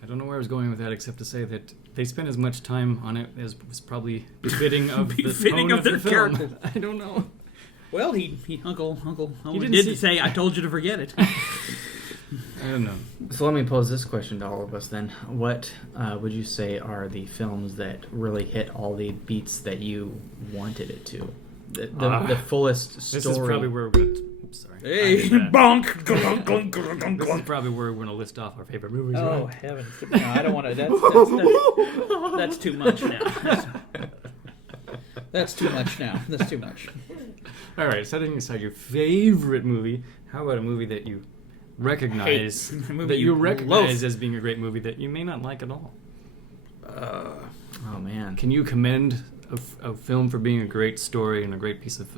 I don't know where I was going with that, except to say that they spent as much time on it as was probably befitting of the Befitting tone of the their film. character. I don't know. Well, Uncle Owen didn't did see- say, "I told you to forget it." I don't know. So let me pose this question to all of us then. What would you say are the films that really hit all the beats that you wanted it to? The fullest story. This is probably where we're going to... Oops, sorry. I Hey, did that. bonk! This is probably where we're going to list off our favorite movies. Oh right? heavens! No, I don't want to. That's too much now. That's too much now. That's too much. All right, setting aside your favorite movie, how about a movie that you recognize, Hate. A movie that you you recognize loathe. as being a great movie that you may not like at all? Oh man. Can you commend a film for being a great story and a great piece of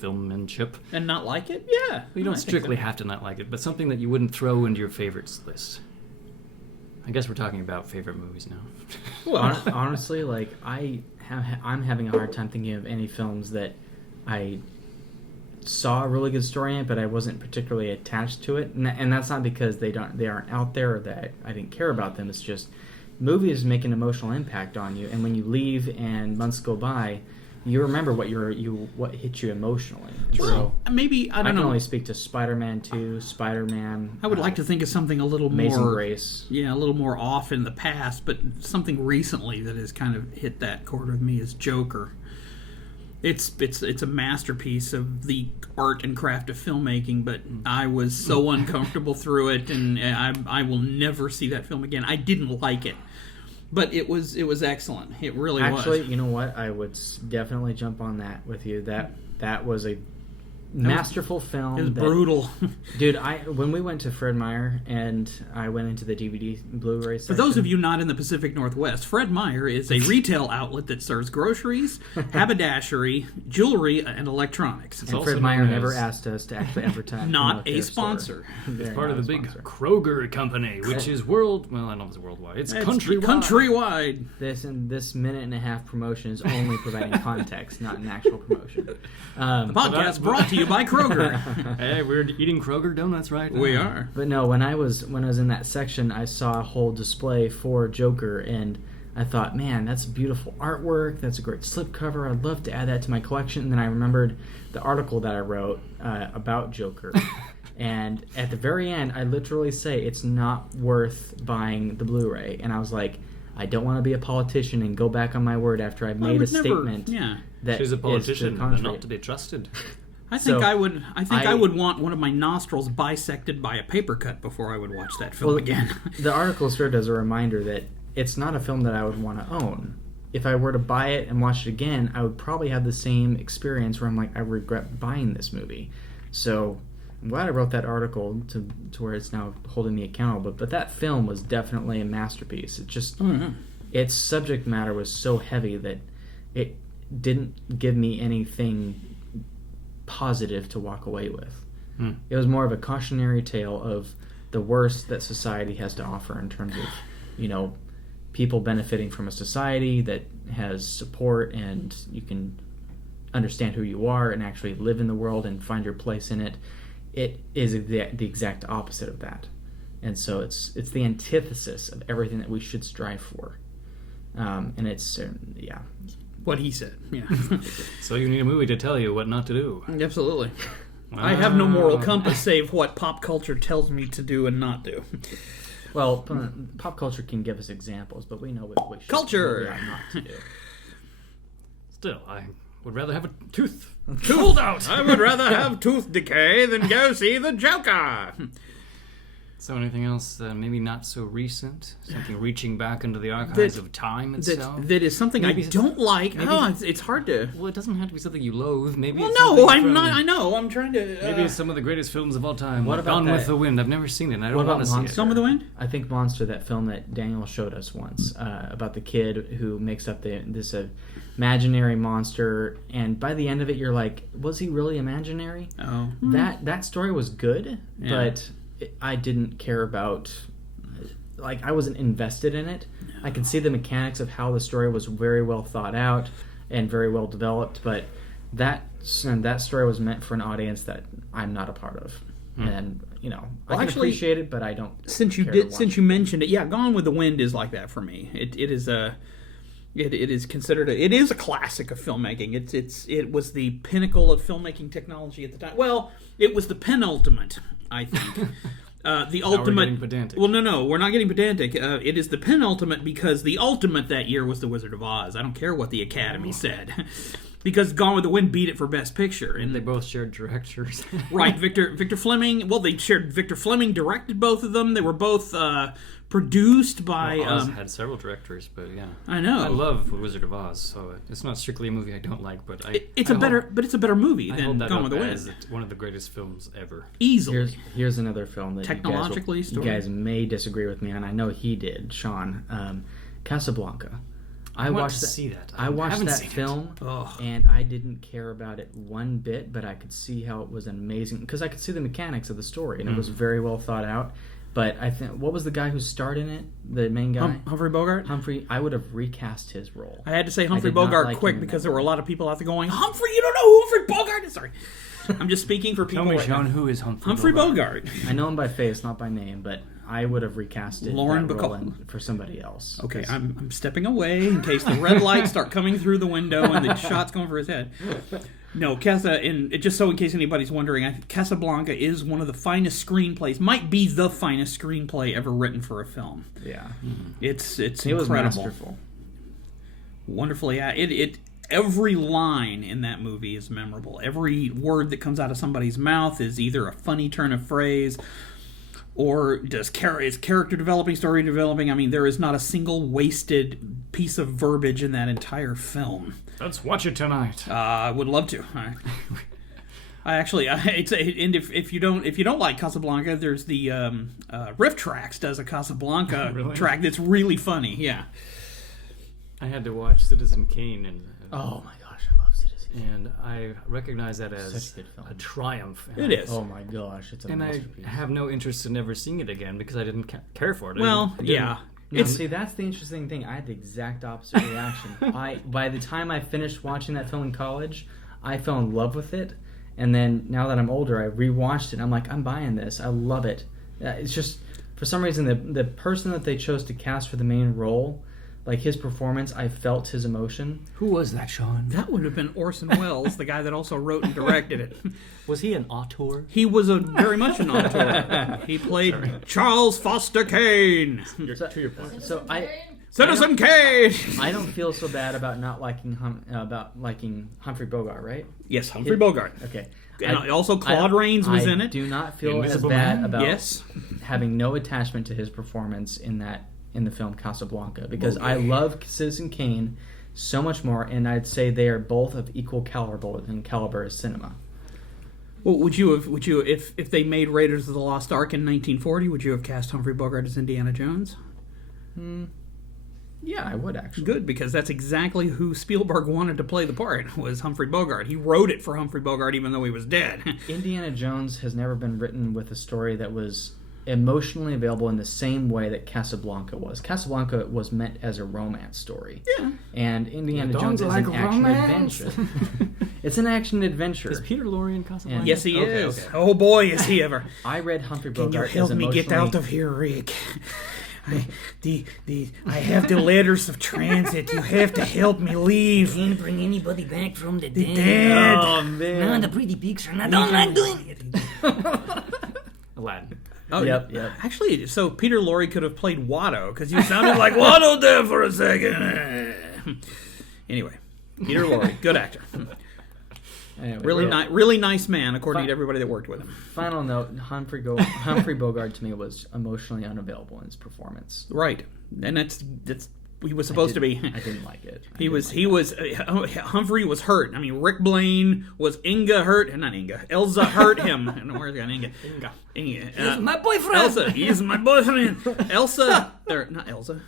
filmmanship? And not like it? Yeah. You I don't think strictly so. have to not like it, but something that you wouldn't throw into your favorites list. I guess we're talking about favorite movies now. Well, Honestly, like I'm having a hard time thinking of any films that I saw a really good story in, but I wasn't particularly attached to it, and that's not because they aren't out there or that I didn't care about them. It's just movies make an emotional impact on you, and when you leave and months go by, you remember what hit you emotionally. And so maybe I I don't can know. only speak to Spider-Man 2, Spider-Man. I would like to think of something a little Amazing more, Grace. yeah, a little more off in the past, but something recently that has kind of hit that chord with me is Joker. It's a masterpiece of the art and craft of filmmaking, but I was so uncomfortable through it, and I will never see that film again. I didn't like it, but it was excellent. It really Actually, was. you know what? I would definitely jump on that with you. That was a masterful film. It was that- brutal. Dude, when we went to Fred Meyer and I went into the DVD Blu-ray section. For those of you not in the Pacific Northwest, Fred Meyer is a retail outlet that serves groceries, haberdashery, jewelry, and electronics. and also Fred Meyer known never as- asked us to actually advertise. Not promote a their sponsor. store. It's They're part of not the a big sponsor. Kroger company, which is well, I don't know if it's worldwide. It's It's countrywide. Countrywide. This minute and a half promotion is only providing context, not an actual promotion. Podcast brought to you by Kroger. Hey, we're eating Kroger donuts right now. We are. But no, when I was in that section, I saw a whole display for Joker, and I thought, man, that's beautiful artwork. That's a great slipcover. I'd love to add that to my collection. And then I remembered the article that I wrote about Joker. And at the very end, I literally say it's not worth buying the Blu-ray. And I was like, I don't want to be a politician and go back on my word after I've made a statement. That she's a politician, and not to be trusted. I think I would want one of my nostrils bisected by a paper cut before I would watch that film again. The article served as a reminder that it's not a film that I would want to own. If I were to buy it and watch it again, I would probably have the same experience where I'm like, I regret buying this movie. So I'm glad I wrote that article to where it's now holding me accountable. But that film was definitely a masterpiece. It just its subject matter was so heavy that it didn't give me anything positive to walk away with. It was more of a cautionary tale of the worst that society has to offer in terms of, you know, people benefiting from a society that has support and you can understand who you are and actually live in the world and find your place in it. It is the exact opposite of that. And so it's the antithesis of everything that we should strive for. And it's, What he said, yeah. So you need a movie to tell you what not to do. Absolutely. I have no moral compass save what pop culture tells me to do and not do. Well, pop culture can give us examples, but we know what we should Culture! not to do. Still, I would rather have a tooth pulled out. I would rather have tooth decay than go see the Joker. So anything else maybe not so recent? Something reaching back into the archives of time itself? That is something Maybe I don't like. maybe- It's hard to... Well, it doesn't have to be something you loathe. Maybe Well, it's no, something I'm from- not. I know. I'm trying to... Maybe it's some of the greatest films of all time. What Like about Gone that- with the Wind. I've never seen it, and I What don't about want to see it. Monster? Some of the Wind? I think Monster, that film that Daniel showed us once, about the kid who makes up this imaginary monster, and by the end of it, you're like, was he really imaginary? Oh. That story was good, Yeah. but I didn't care about... Like, I wasn't invested in it. I could see the mechanics of how the story was very well thought out and very well developed, but that story was meant for an audience that I'm not a part of. And, you know, Well, I can actually, appreciate it, but I don't Since you care to watch since you mentioned it, yeah, Gone with the Wind is like that for me. It is considered it is a classic of filmmaking. It was the pinnacle of filmmaking technology at the time. Well, it was the penultimate, I think. The ultimate. We're getting pedantic. Well, no, we're not getting pedantic. It is the penultimate because the ultimate that year was The Wizard of Oz. I don't care what the Academy said, because Gone with the Wind beat it for Best Picture, And they both shared directors. right, Victor Fleming. Well, they shared. Victor Fleming directed both of them. They were both produced by. Oz had several directors, but yeah. I know. I love The Wizard of Oz, so it's not strictly a movie I don't like, but It's a better movie I than hold that Gone up with the Wind. as one of the greatest films ever. Easily. Here's another film that Technologically, you guys may disagree with me, and I know he did, Sean. Casablanca. I want to see that. I watched haven't that seen it. film, Ugh. and I didn't care about it one bit, but I could see how it was amazing, because I could see the mechanics of the story, and it was very well thought out. But I think, what was the guy who starred in it? The main guy? Humphrey Bogart? Humphrey. I would have recast his role. I had to say Humphrey did not Bogart like quick him in because that there were a lot of people out there going, Humphrey, you don't know who Humphrey Bogart is? Sorry. I'm just speaking for people Tell me, right Sean, now. who is Humphrey Humphrey Bogart. I know him by face, not by name, but I would have recasted Lauren that role Bacall. for somebody else. Okay, I'm stepping away in case the red lights start coming through the window and the shot's going for his head. No, just so in case anybody's wondering, I think Casablanca is one of the finest screenplays, might be the finest screenplay ever written for a film. Yeah. It's It incredible. was masterful. Wonderfully, every line in that movie is memorable. Every word that comes out of somebody's mouth is either a funny turn of phrase or is character developing, story developing. I mean, there is not a single wasted piece of verbiage in that entire film. Let's watch it tonight. I would love to. If you don't like Casablanca, there's the Riff Tracks does a Casablanca Really? track that's really funny. Yeah. I had to watch Citizen Kane, and Oh my gosh, I love Citizen Kane. and I recognize that as Such a good film. a triumph. It is. Oh my gosh, it's a And I masterpiece. have no interest in ever seeing it again because I didn't care for it. Well, I didn't- yeah. No, see, that's the interesting thing. I had the exact opposite reaction. By the time I finished watching that film in college, I fell in love with it. And then now that I'm older, I rewatched it. I'm like, I'm buying this. I love it. It's just, for some reason, the person that they chose to cast for the main role Like his performance, I felt his emotion. Who was that, Sean? That would have been Orson Welles, the guy that also wrote and directed it. Was he an auteur? He was very much an auteur. He played Charles Foster Kane. To your point. So Citizen Kane. I don't feel so bad about not liking Humphrey Bogart, right? Yes, Humphrey Bogart. Okay. And also Claude Rains was in it. I do not feel as Invisible bad Man? about having no attachment to his performance in the film Casablanca, because I love Citizen Kane so much more, and I'd say they are both of equal caliber as cinema. Well, would you if they made Raiders of the Lost Ark in 1940, would you have cast Humphrey Bogart as Indiana Jones? Yeah, I would actually. Good, because that's exactly who Spielberg wanted to play the part, was Humphrey Bogart. He wrote it for Humphrey Bogart even though he was dead. Indiana Jones has never been written with a story that was emotionally available in the same way that Casablanca was. Casablanca was meant as a romance story. Yeah. And Indiana Jones is like an action romance? adventure. It's an action adventure. Is Peter Lorre in Casablanca? Yes, he is. Okay. Oh boy, is he ever. I read Humphrey Can you Bogart help as me get out of here, Rick? I have the letters of transit. You have to help me leave. Can't bring anybody back from the dead. Dead. Oh, man. None of the pretty picture. I don't like doing it. Aladdin. Oh, Yep. Actually, so Peter Lorre could have played Watto, because you sounded like Watto there for a second. Anyway, Peter Lorre, good actor. Anyway, Really nice man, according to everybody that worked with him. Final note: Humphrey Bogart to me was emotionally unavailable in his performance. Right, and that's he was supposed to be. I didn't like it. Humphrey was hurt. I mean, Rick Blaine was Inga hurt, not Inga. Elsa hurt him. And where's got Inga? Inga. He's my boyfriend. Elsa, he's my boyfriend. Elsa, or not Elsa.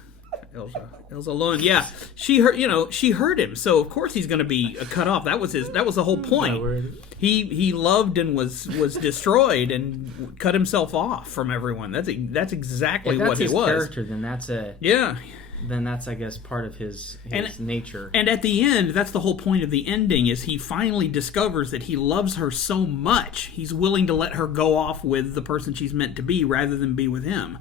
Elsa Lund. Yeah, she hurt him. So of course he's going to be cut off. That was the whole point. He loved and was destroyed and cut himself off from everyone. That's exactly what he was. Character, then that's Then that's, I guess, part of his nature. And at the end, that's the whole point of the ending, is he finally discovers that he loves her so much, he's willing to let her go off with the person she's meant to be rather than be with him.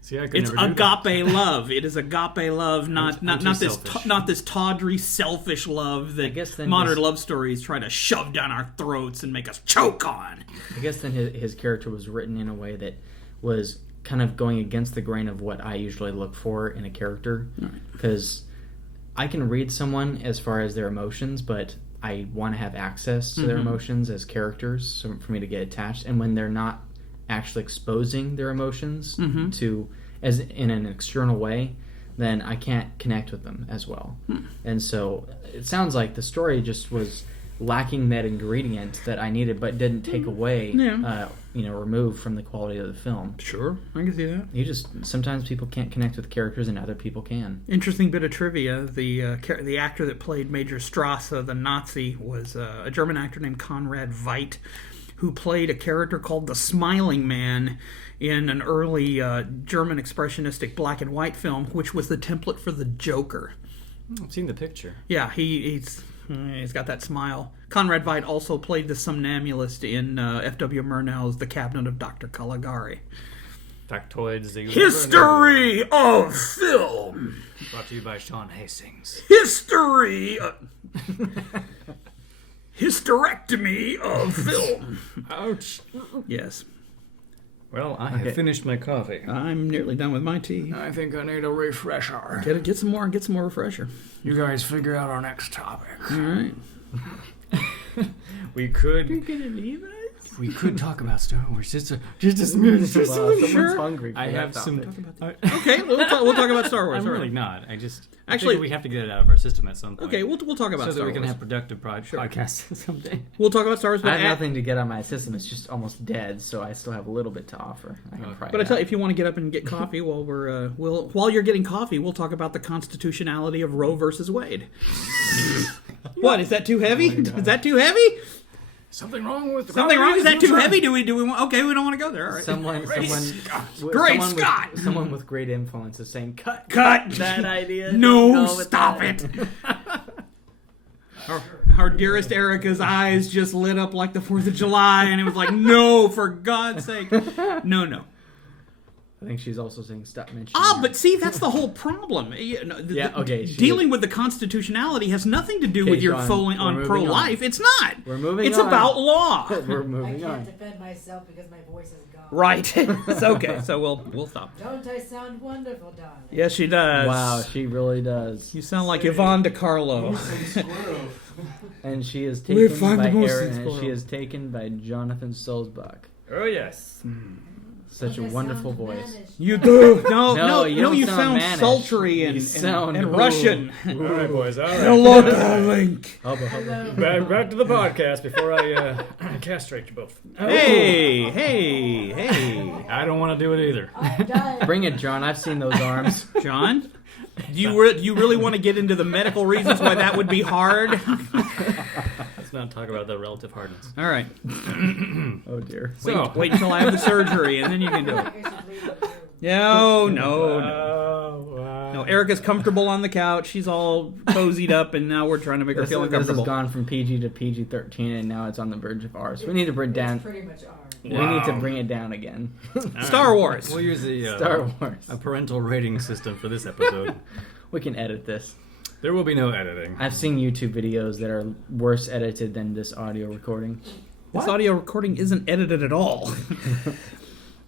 See, It's agape love. It is agape love, not this tawdry, selfish love that modern love stories try to shove down our throats and make us choke on. I guess then his character was written in a way that was kind of going against the grain of what I usually look for in a character, because I can read someone as far as their emotions, but I want to have access to their emotions as characters, so for me to get attached. And when they're not actually exposing their emotions as in an external way, then I can't connect with them as well. And so it sounds like the story just was lacking that ingredient that I needed, but didn't take away, remove from the quality of the film. Sure, I can see that. Sometimes people can't connect with characters, and other people can. Interesting bit of trivia: the actor that played Major Strasse, the Nazi, was a German actor named Conrad Veidt, who played a character called the Smiling Man in an early German expressionistic black and white film, which was the template for the Joker. I've seen the picture. Yeah, he's got that smile. Conrad Veidt also played the somnambulist in F.W. Murnau's The Cabinet of Dr. Caligari. Factoids. History of film. Brought to you by Sean Hastings. History. Hysterectomy of film. Ouch. Yes. Well, I have finished my coffee. I'm nearly done with my tea. I think I need a refresher. Get some more refresher. You guys figure out our next topic. All right. We could. You're gonna leave us? We could talk about Star Wars. Just a smidge. Someone's hungry. I have some. Okay, we'll talk about Star Wars. I'm all right. really not. I Actually, we have to get it out of our system at some point. Okay, we'll talk about so Star Wars. that we can have productive podcasts someday. We'll talk about Star Wars. I have nothing to get on my system. It's just almost dead, so I still have a little bit to offer. But I tell you, if you want to get up and get coffee while while you're getting coffee, we'll talk about the constitutionality of Roe versus Wade. What, is that too heavy? Is that too heavy? Something wrong with something wrong? Is that too heavy? Do we want? Okay, we don't want to go there. All right. Someone with great influence is saying, cut that idea. No, stop it. Our dearest Erica's eyes just lit up like the 4th of July, and it was like, no, for God's sake. No. I think she's also saying stop mentioning. But see, that's the whole problem. Okay. Dealing with the constitutionality has nothing to do with your John, falling on we're moving pro-life. on. It's not. We're moving It's on. about law. We're I moving can't on. defend myself because my voice is gone. Right. It's okay. So we'll stop. Don't I sound wonderful, darling? Yes, she does. Wow, she really does. You sound like Yvonne DiCarlo. And she is We're taken fine by to move Aaron, since and she is taken by Jonathan Solzbach. Oh yes. Such a Don't I wonderful sound voice. mannish? You do. No, No, you don't you sound sound mannish. sultry and, You sound- and ooh. Russian. All right, boys. All right. Hello, darling. Hello. Back to the podcast before I castrate you both. Hey. I don't want to do it either. I'm done. Bring it, John. I've seen those arms. John, do you really want to get into the medical reasons why that would be hard? Let's not talk about the relative hardness. All right. Oh dear. So, Wait until I have the surgery, and then you can do it. I should leave it here. No. wow. No, Erica's comfortable on the couch. She's all cozied up, and now we're trying to make her This feel has uncomfortable. gone from PG to PG-13, and now it's on the verge of R. So we need to bring It's down. pretty much ours. We need to bring it down again. Star Wars. We'll use the Star Wars. a parental rating system for this episode. We can edit this. There will be no editing. I've seen YouTube videos that are worse edited than this audio recording. This audio recording isn't edited at all.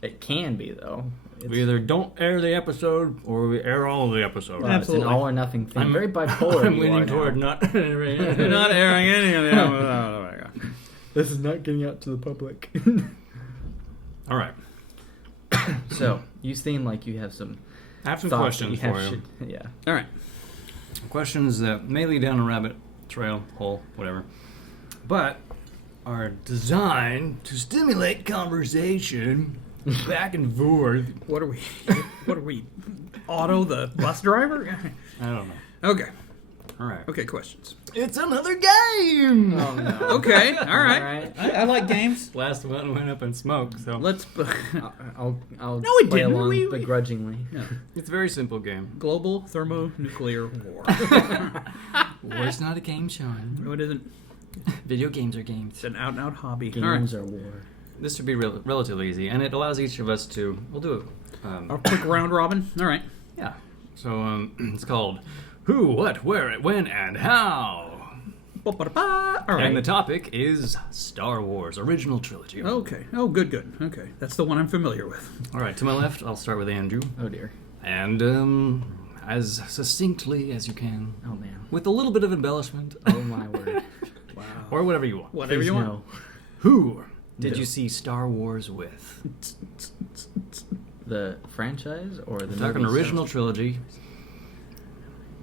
It can be though. We either don't air the episode or we air all of the episode. Well, it's an Absolutely. all or nothing thing. I'm very bipolar. I'm you leaning are now. toward not airing You're it. not airing any of them. Oh my God. This is not getting out to the public. All right. So you seem like you have some I have some thoughts that questions have for you. Yeah. All right. Questions that may lead down a rabbit trail, hole, whatever, but are designed to stimulate conversation back and forth. What are we? What are we? Otto, the bus driver? I don't know. Okay. All right. Okay. Questions. It's another game. Oh no. Okay. All right. All right. I like games. Last one went up in smoke, so Let's. I'll No, it play didn't. along We- begrudgingly. No. it's a very simple game. Global thermonuclear war. War's not a game, Sean. No, it isn't. Video games are games. It's an out-and-out hobby. All right. Games are war. This should be relatively easy, and it allows each of us to. We'll do it. A quick round robin. All right. Yeah. So it's called Who, What, Where, When, and How. Ba-ba-da-ba. All And the right. topic is Star Wars Original Trilogy. Okay. Oh, good. Okay. That's the one I'm familiar with. All right, to my left, I'll start with Andrew. Oh dear. And as succinctly as you can, Oh man. with a little bit of embellishment, Oh my word. Wow. or whatever you want. Whatever Please you want. no. Who did No. you see Star Wars with? The franchise or the We're talking movie original itself? trilogy.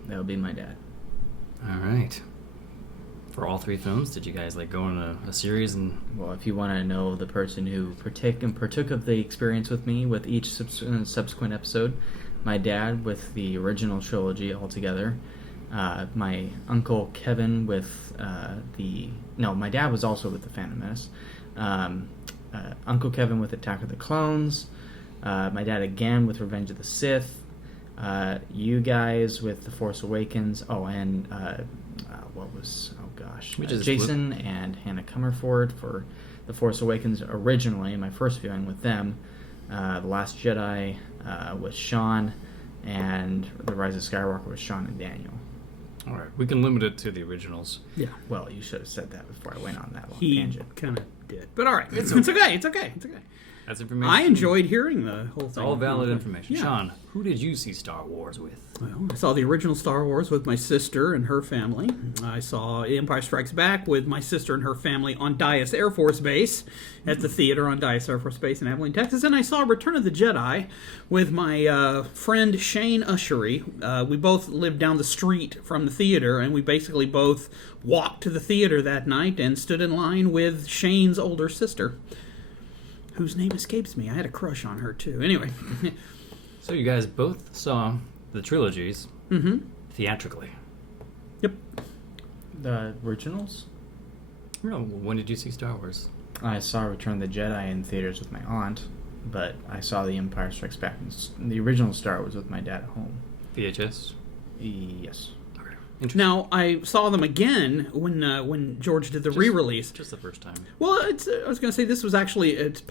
That would be my dad. All right. For all three films, did you guys like go on a series and? Well, if you want to know the person who partook of the experience with me with each subsequent episode, my dad with the original trilogy altogether, my uncle Kevin with my dad was also with the Phantom Menace, Uncle Kevin with Attack of the Clones, my dad again with Revenge of the Sith, you guys with The Force Awakens, We just Jason and Hannah Comerford for The Force Awakens originally, my first viewing with them. The Last Jedi with Sean, and The Rise of Skywalker with Sean and Daniel. All right, we can limit it to the originals. Yeah. Well, you should have said that before I went on that long He tangent. kind of did. But all right. It's okay. It's okay. That's information. I enjoyed hearing the whole It's thing. all valid information. Yeah. Sean, who did you see Star Wars with? Well, I saw the original Star Wars with my sister and her family. I saw Empire Strikes Back with my sister and her family on Dyess Air Force Base at the theater on Dyess Air Force Base in Abilene, Texas. And I saw Return of the Jedi with my friend Shane Ushery. We both lived down the street from the theater, and we basically both walked to the theater that night and stood in line with Shane's older sister, whose name escapes me. I had a crush on her, too. Anyway. So you guys both saw the trilogies theatrically. Yep. The originals? No, when did you see Star Wars? I saw Return of the Jedi in theaters with my aunt, but I saw The Empire Strikes Back. The original Star Wars with my dad at home. VHS? Yes. Okay. Interesting. Now, I saw them again when George did the re-release. Just the first time. Well, I was going to say this was actually it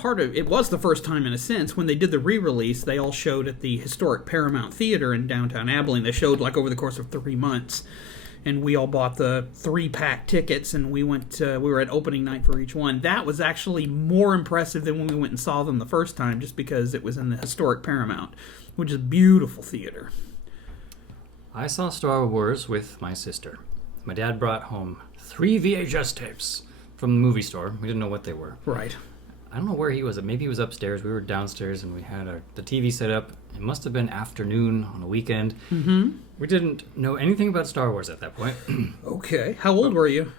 was the first time in a sense when they did the re-release. They all showed at the historic Paramount Theater in downtown Abilene. They showed like over the course of 3 months, and we all bought the 3-pack tickets, and we went. We were at opening night for each one. That was actually more impressive than when we went and saw them the first time, just because it was in the historic Paramount, which is a beautiful theater. I saw Star Wars with my sister. My dad brought home 3 VHS tapes from the movie store. We didn't know what they were. Right. I don't know where he was. Maybe he was upstairs. We were downstairs, and we had the TV set up. It must have been afternoon on a weekend. Mm-hmm. We didn't know anything about Star Wars at that point. Okay. How old were you?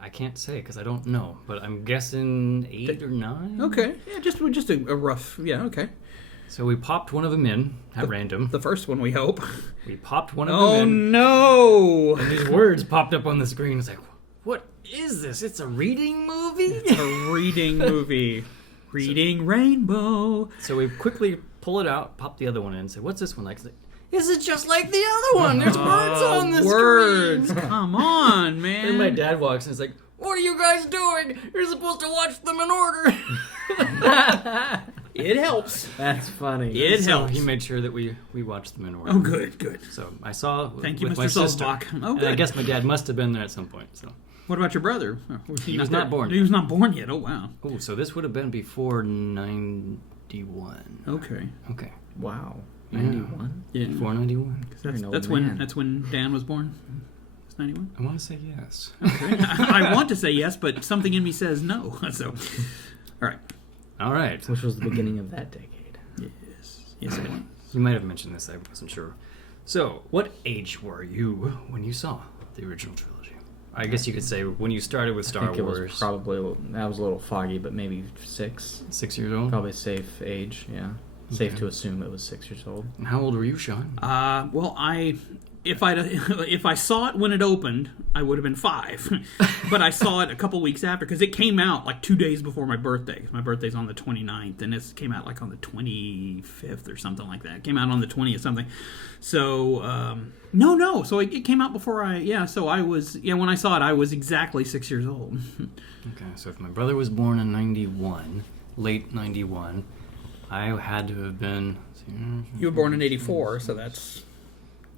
I can't say because I don't know, but I'm guessing 8 or 9. Okay. Yeah, just a rough. Yeah. Okay. So we popped one of them in at random. The first one, we hope. We popped one of Oh them in. no! And these words popped up on the screen. It's like, what is this? It's a reading movie? It's a reading movie. Reading Rainbow. So we quickly pull it out, pop the other one in, and say, what's this one like? It's like, is it just like the other one? There's words on the words. screen. Come on, man. And my dad walks in and is like, what are you guys doing? You're supposed to watch them in order. It helps. That's funny. It So helps. he made sure that we watched them in order. Oh, good, good. So I saw Thank you, with Mr. my sister. Salzbach. Oh, And good. I guess my dad must have been there at some point. So, What about your brother? He was not born He was not born yet. Oh, wow. oh, so this would have been before 91. Okay. Okay, Wow. Yeah. 91? Yeah. before 91. That's, an old that's man. when Dan was born. It's 91. I want to say yes. Okay. I want to say yes, but something in me says no. So, all right. All right. Which was the beginning of that decade. Yes, it was. You might have mentioned this. I wasn't sure. So, what age were you when you saw the original trilogy? I guess you could say when you started with I Star think it Wars. was probably, that was a little foggy, but maybe 6. 6 years old. Probably safe age, yeah. Safe Okay. to assume it was 6 years old. And how old were you, Sean? Well, if I saw it when it opened, I would have been 5. But I saw it a couple weeks after because it came out like 2 days before my birthday. 'Cause my birthday's on the 29th, and this came out like on the 25th or something like that. It came out on the 20th something. So no. So it came out before So I was when I saw it, I was exactly 6 years old. Okay, so if my brother was born in 91, late 91, I had to have been. You were born in '84, so that's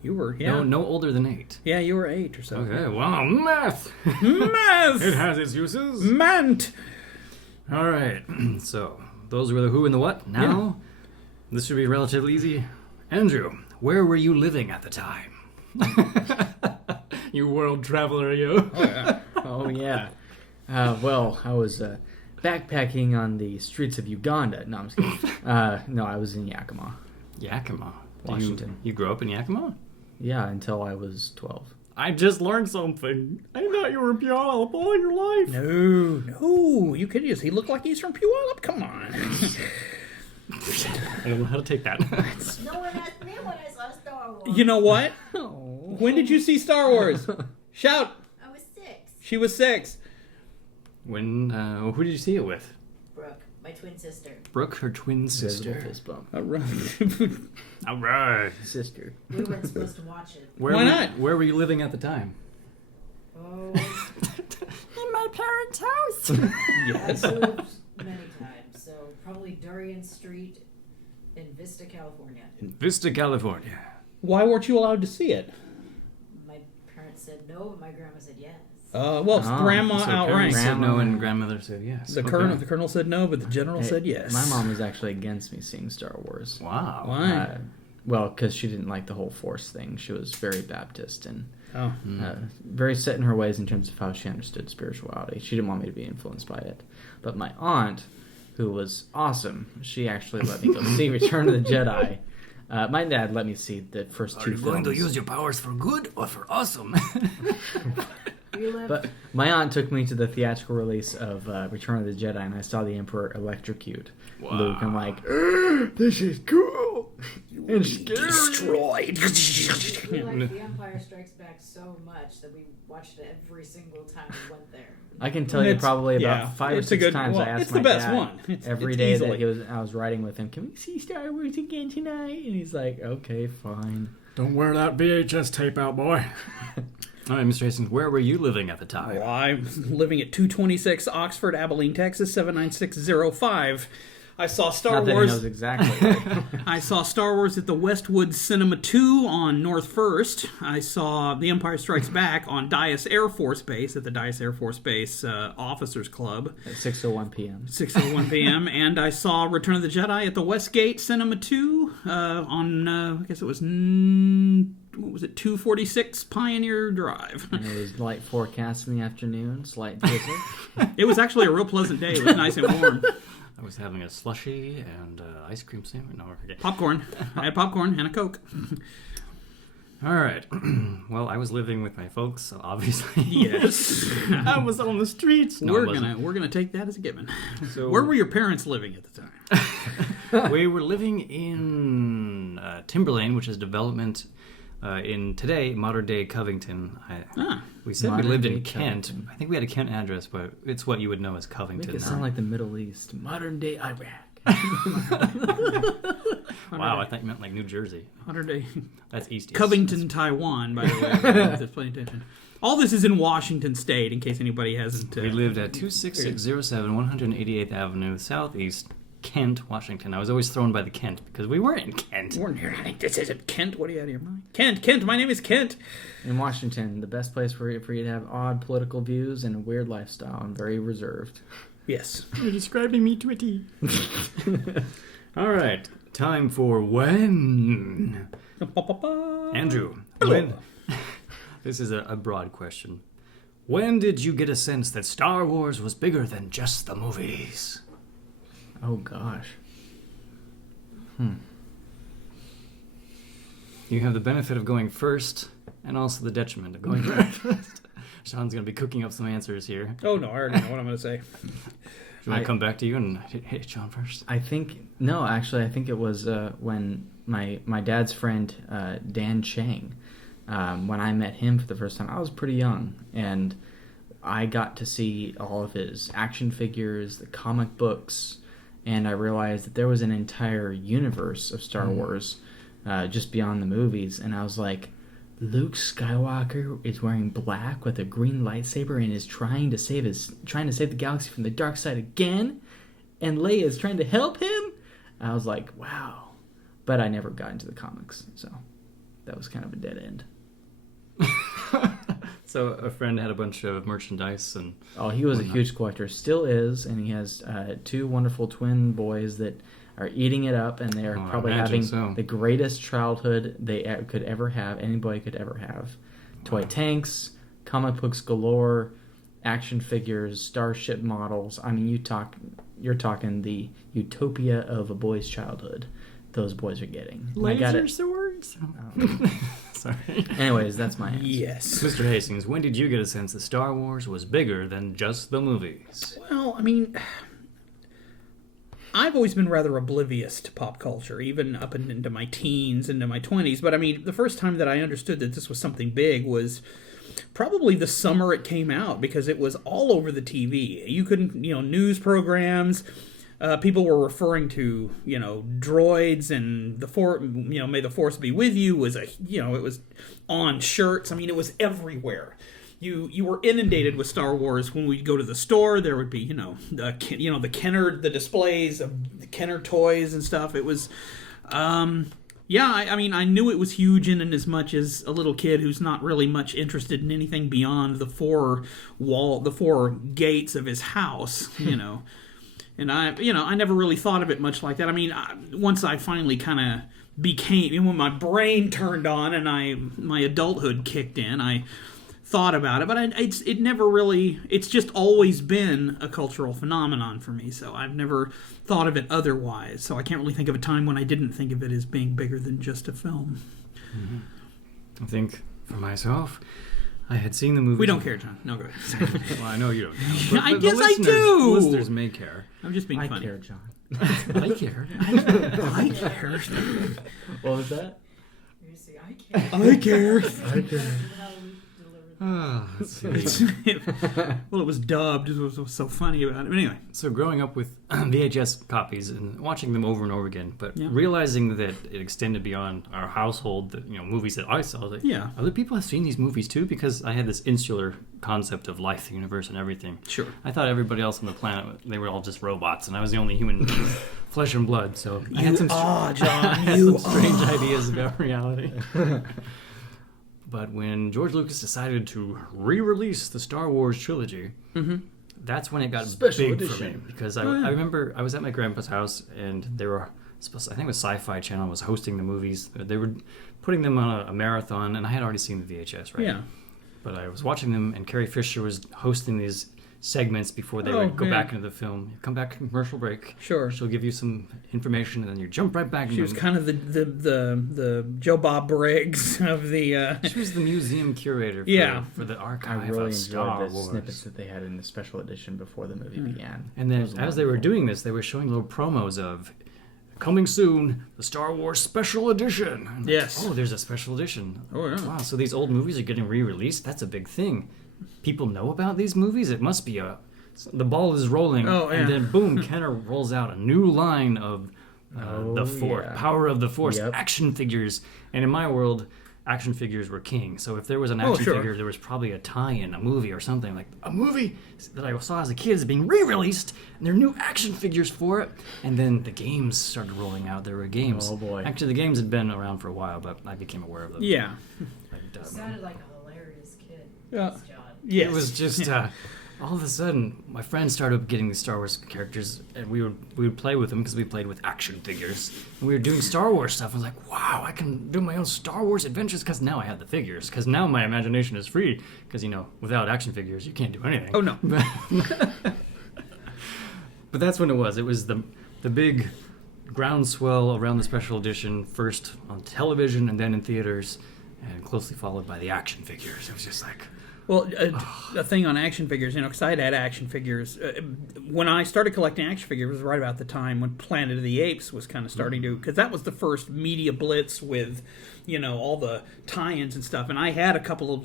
you were No older than 8. Yeah, you were 8 or so. Okay, wow, math! Math. It has its uses. Mant. All right, so those were the who and the what. Now, this should be relatively easy. Andrew, where were you living at the time? You world traveler, you. Oh, yeah. Well, I was backpacking on the streets of Uganda. No, I'm just kidding. No, I was in Yakima. Yakima. Washington. You grew up in Yakima? Yeah, until I was 12. I just learned something. I thought you were Puyallup all your life. No, you kidding us? He looked like he's from Puyallup. Come on. I don't know how to take that. No one asked me when I saw Star Wars. You know what? Oh. When did you see Star Wars? Shout. I was 6. She was 6. When, who did you see it with? Brooke, my twin sister. Brooke, her twin sister. Fist bump. All right. All right. Sister. We weren't supposed to watch it. Why not? Where were you living at the time? Oh, In my parents' house. I Yes. moved many times. So probably Durian Street in Vista, California. In Vista, California. Why weren't you allowed to see it? My parents said no, but my grandma said yes. Well, grandma So outranked. parents said no Grandma. and grandmother said yes. The colonel said no, but the general said yes. My mom was actually against me seeing Star Wars. Wow. Why? Well, because she didn't like the whole Force thing. She was very Baptist and Oh. very set in her ways in terms of how she understood spirituality. She didn't want me to be influenced by it. But my aunt, who was awesome, she actually let me go see Return of the Jedi. My dad let me see the first 2 films. your powers for good or for awesome? We lived But my aunt took me to the theatrical release of Return of the Jedi, and I saw the Emperor electrocute Luke. I'm like, this is cool and scary. Destroyed. We liked The Empire Strikes Back so much that we watched it every single time we went there. I can tell you It's- probably about yeah, 5 or it's a 6 good- times well, I asked it's my the best dad one. every It's day easily. that I was riding with him, can we see Star Wars again tonight? And he's like, okay, fine. Don't wear that VHS tape out, boy. All right, Mr. Hastings, where were you living at the time? Well, I'm living at 226 Oxford, Abilene, Texas, 79605. I saw Star Not that he Wars. knows exactly. I saw Star Wars at the Westwood Cinema 2 on North 1st. I saw The Empire Strikes Back on Dias Air Force Base at the Dias Air Force Base Officers Club. At 6:01 p.m. 6:01 p.m. And I saw Return of the Jedi at the Westgate Cinema 2 on, I guess it was, what was it, 246 Pioneer Drive. And it was light forecast in the afternoon, slight drizzle. It was actually a real pleasant day. It was nice and warm. I was having a slushie and ice cream sandwich. No, I forget. Popcorn. I had popcorn and a Coke. All right. Well, I was living with my folks, so obviously. Yes. I was on the streets. No, we're gonna take that as a given. So Where were your parents living at the time? we were living in Timberlane, which is development in today modern day Covington. We said we lived in Modern-day Kent. Covington. I think we had a Kent address, but it's what you would know as Covington. Make it now. sound like the Middle East. Modern day Iraq. Wow, I thought you meant like New Jersey. 100-day That's East. Covington, Taiwan, by the way. Just paying attention. All this is in Washington State, in case anybody hasn't. We lived at 26607 188th Avenue, Southeast, Kent, Washington. I was always thrown by the Kent because we were in Kent. We're here. This isn't Kent. What are you out of your mind? Kent. My name is Kent. In Washington, the best place for you to have odd political views and a weird lifestyle and very reserved. Yes. You're describing me to a T. All right, time for when. Andrew, when? This is a broad question. When did you get a sense that Star Wars was bigger than just the movies? Oh, gosh. You have the benefit of going first and also the detriment of going first. Sean's going to be cooking up some answers here. Oh, no, I already know what I'm going to say. Should I come back to you and hit Sean first? I think it was when my dad's friend Dan Chang, when I met him for the first time. I was pretty young, and I got to see all of his action figures, the comic books, and I realized that there was an entire universe of Star Wars just beyond the movies, and I was like, Luke Skywalker is wearing black with a green lightsaber and is trying to save the galaxy from the dark side again, and Leia is trying to help him. I was like, wow. But I never got into the comics, so that was kind of a dead end. So a friend had a bunch of merchandise and... Oh, he was a huge collector, still is, and he has two wonderful twin boys that are eating it up, and they are probably having the greatest childhood they could ever have, anybody could ever have. Toy tanks, comic books galore, action figures, starship models. I mean, you're talking the utopia of a boy's childhood. Those boys are getting. Laser swords? Sorry. Anyways, that's my answer. Yes. Mr. Hastings, when did you get a sense that Star Wars was bigger than just the movies? Well, I mean, I've always been rather oblivious to pop culture, even up into my teens, into my 20s. But I mean, the first time that I understood that this was something big was probably the summer it came out, because it was all over the TV. You couldn't, news programs. People were referring to, droids and may the force be with you was it was on shirts. I mean, it was everywhere. You were inundated with Star Wars. When we'd go to the store, there would be, the Kenner, the displays of the Kenner toys and stuff. It was, I mean, I knew it was huge in as much as a little kid who's not really much interested in anything beyond the four gates of his house, And I never really thought of it much like that. I mean, once I finally kind of became, when my brain turned on and my adulthood kicked in, I thought about it. But it never really, it's just always been a cultural phenomenon for me. So I've never thought of it otherwise. So I can't really think of a time when I didn't think of it as being bigger than just a film. Mm-hmm. I think for myself, I had seen the movie. We don't care, John. No, go ahead. Well, I know you don't care. I guess I do. Listeners may care. I'm just being I funny. care, John. I care. I care. What was that? You see, I care. I care. I care. How we deliver Let's see. Well, it was dubbed. It was so funny about it. But anyway, So growing up with VHS copies and watching them over and over again, but Yeah. realizing that it extended beyond our household, that, movies that I saw, that Yeah. other people have seen these movies too, because I had this insular concept of life, the universe, and everything. Sure. I thought everybody else on the planet, they were all just robots, and I was the only human being, flesh and blood. So I had some, John. some strange ideas about reality. But when George Lucas decided to re-release the Star Wars trilogy, that's when it got Special big edition. for me. Because Oh, yeah. I remember I was at my grandpa's house, and they were supposed, I think it was Sci-Fi Channel was hosting the movies. They were putting them on a marathon, and I had already seen the VHS, right? Yeah. But I was watching them, and Carrie Fisher was hosting these segments before they Oh, would go yeah. back into the film. You come back from commercial break. Sure. She'll give you some information, and then you jump right back. She was kind of the Joe Bob Briggs of the. She was the museum curator for, Yeah. for the I archive really of Star enjoyed the Wars. snippets that they had in the special edition before the movie began. And It then was as they were wonderful. doing this, they were showing little promos of coming soon, the Star Wars Special Edition. I'm like, Yes. oh, there's a special edition. Oh, yeah. Wow, so these old movies are getting re-released? That's a big thing. People know about these movies? It must be the ball is rolling, Oh, yeah. and then boom, Kenner rolls out a new line of the Force, yeah. Power of the Force Yep. action figures. And in my world, action figures were king. So if there was an Oh, action sure. figure, there was probably a tie-in, a movie or something. Like a movie that I saw as a kid is being re-released, and there are new action figures for it. And then the games started rolling out. There were games. Oh, boy. Actually, the games had been around for a while, but I became aware of them. Yeah. Like, You sounded like a hilarious kid. Yeah. This John. Yes. It was just all of a sudden, my friends started getting these Star Wars characters, and we would play with them because we played with action figures. And we were doing Star Wars stuff. I was like, wow, I can do my own Star Wars adventures because now I have the figures. Because now my imagination is free. Because without action figures, you can't do anything. Oh, no. But that's when it was. It was the big groundswell around the special edition, first on television and then in theaters, and closely followed by the action figures. It was just like, Well, a thing on action figures, because I had action figures. When I started collecting action figures, it was right about the time when Planet of the Apes was kind of starting to, because that was the first media blitz with, all the tie-ins and stuff. And I had a couple of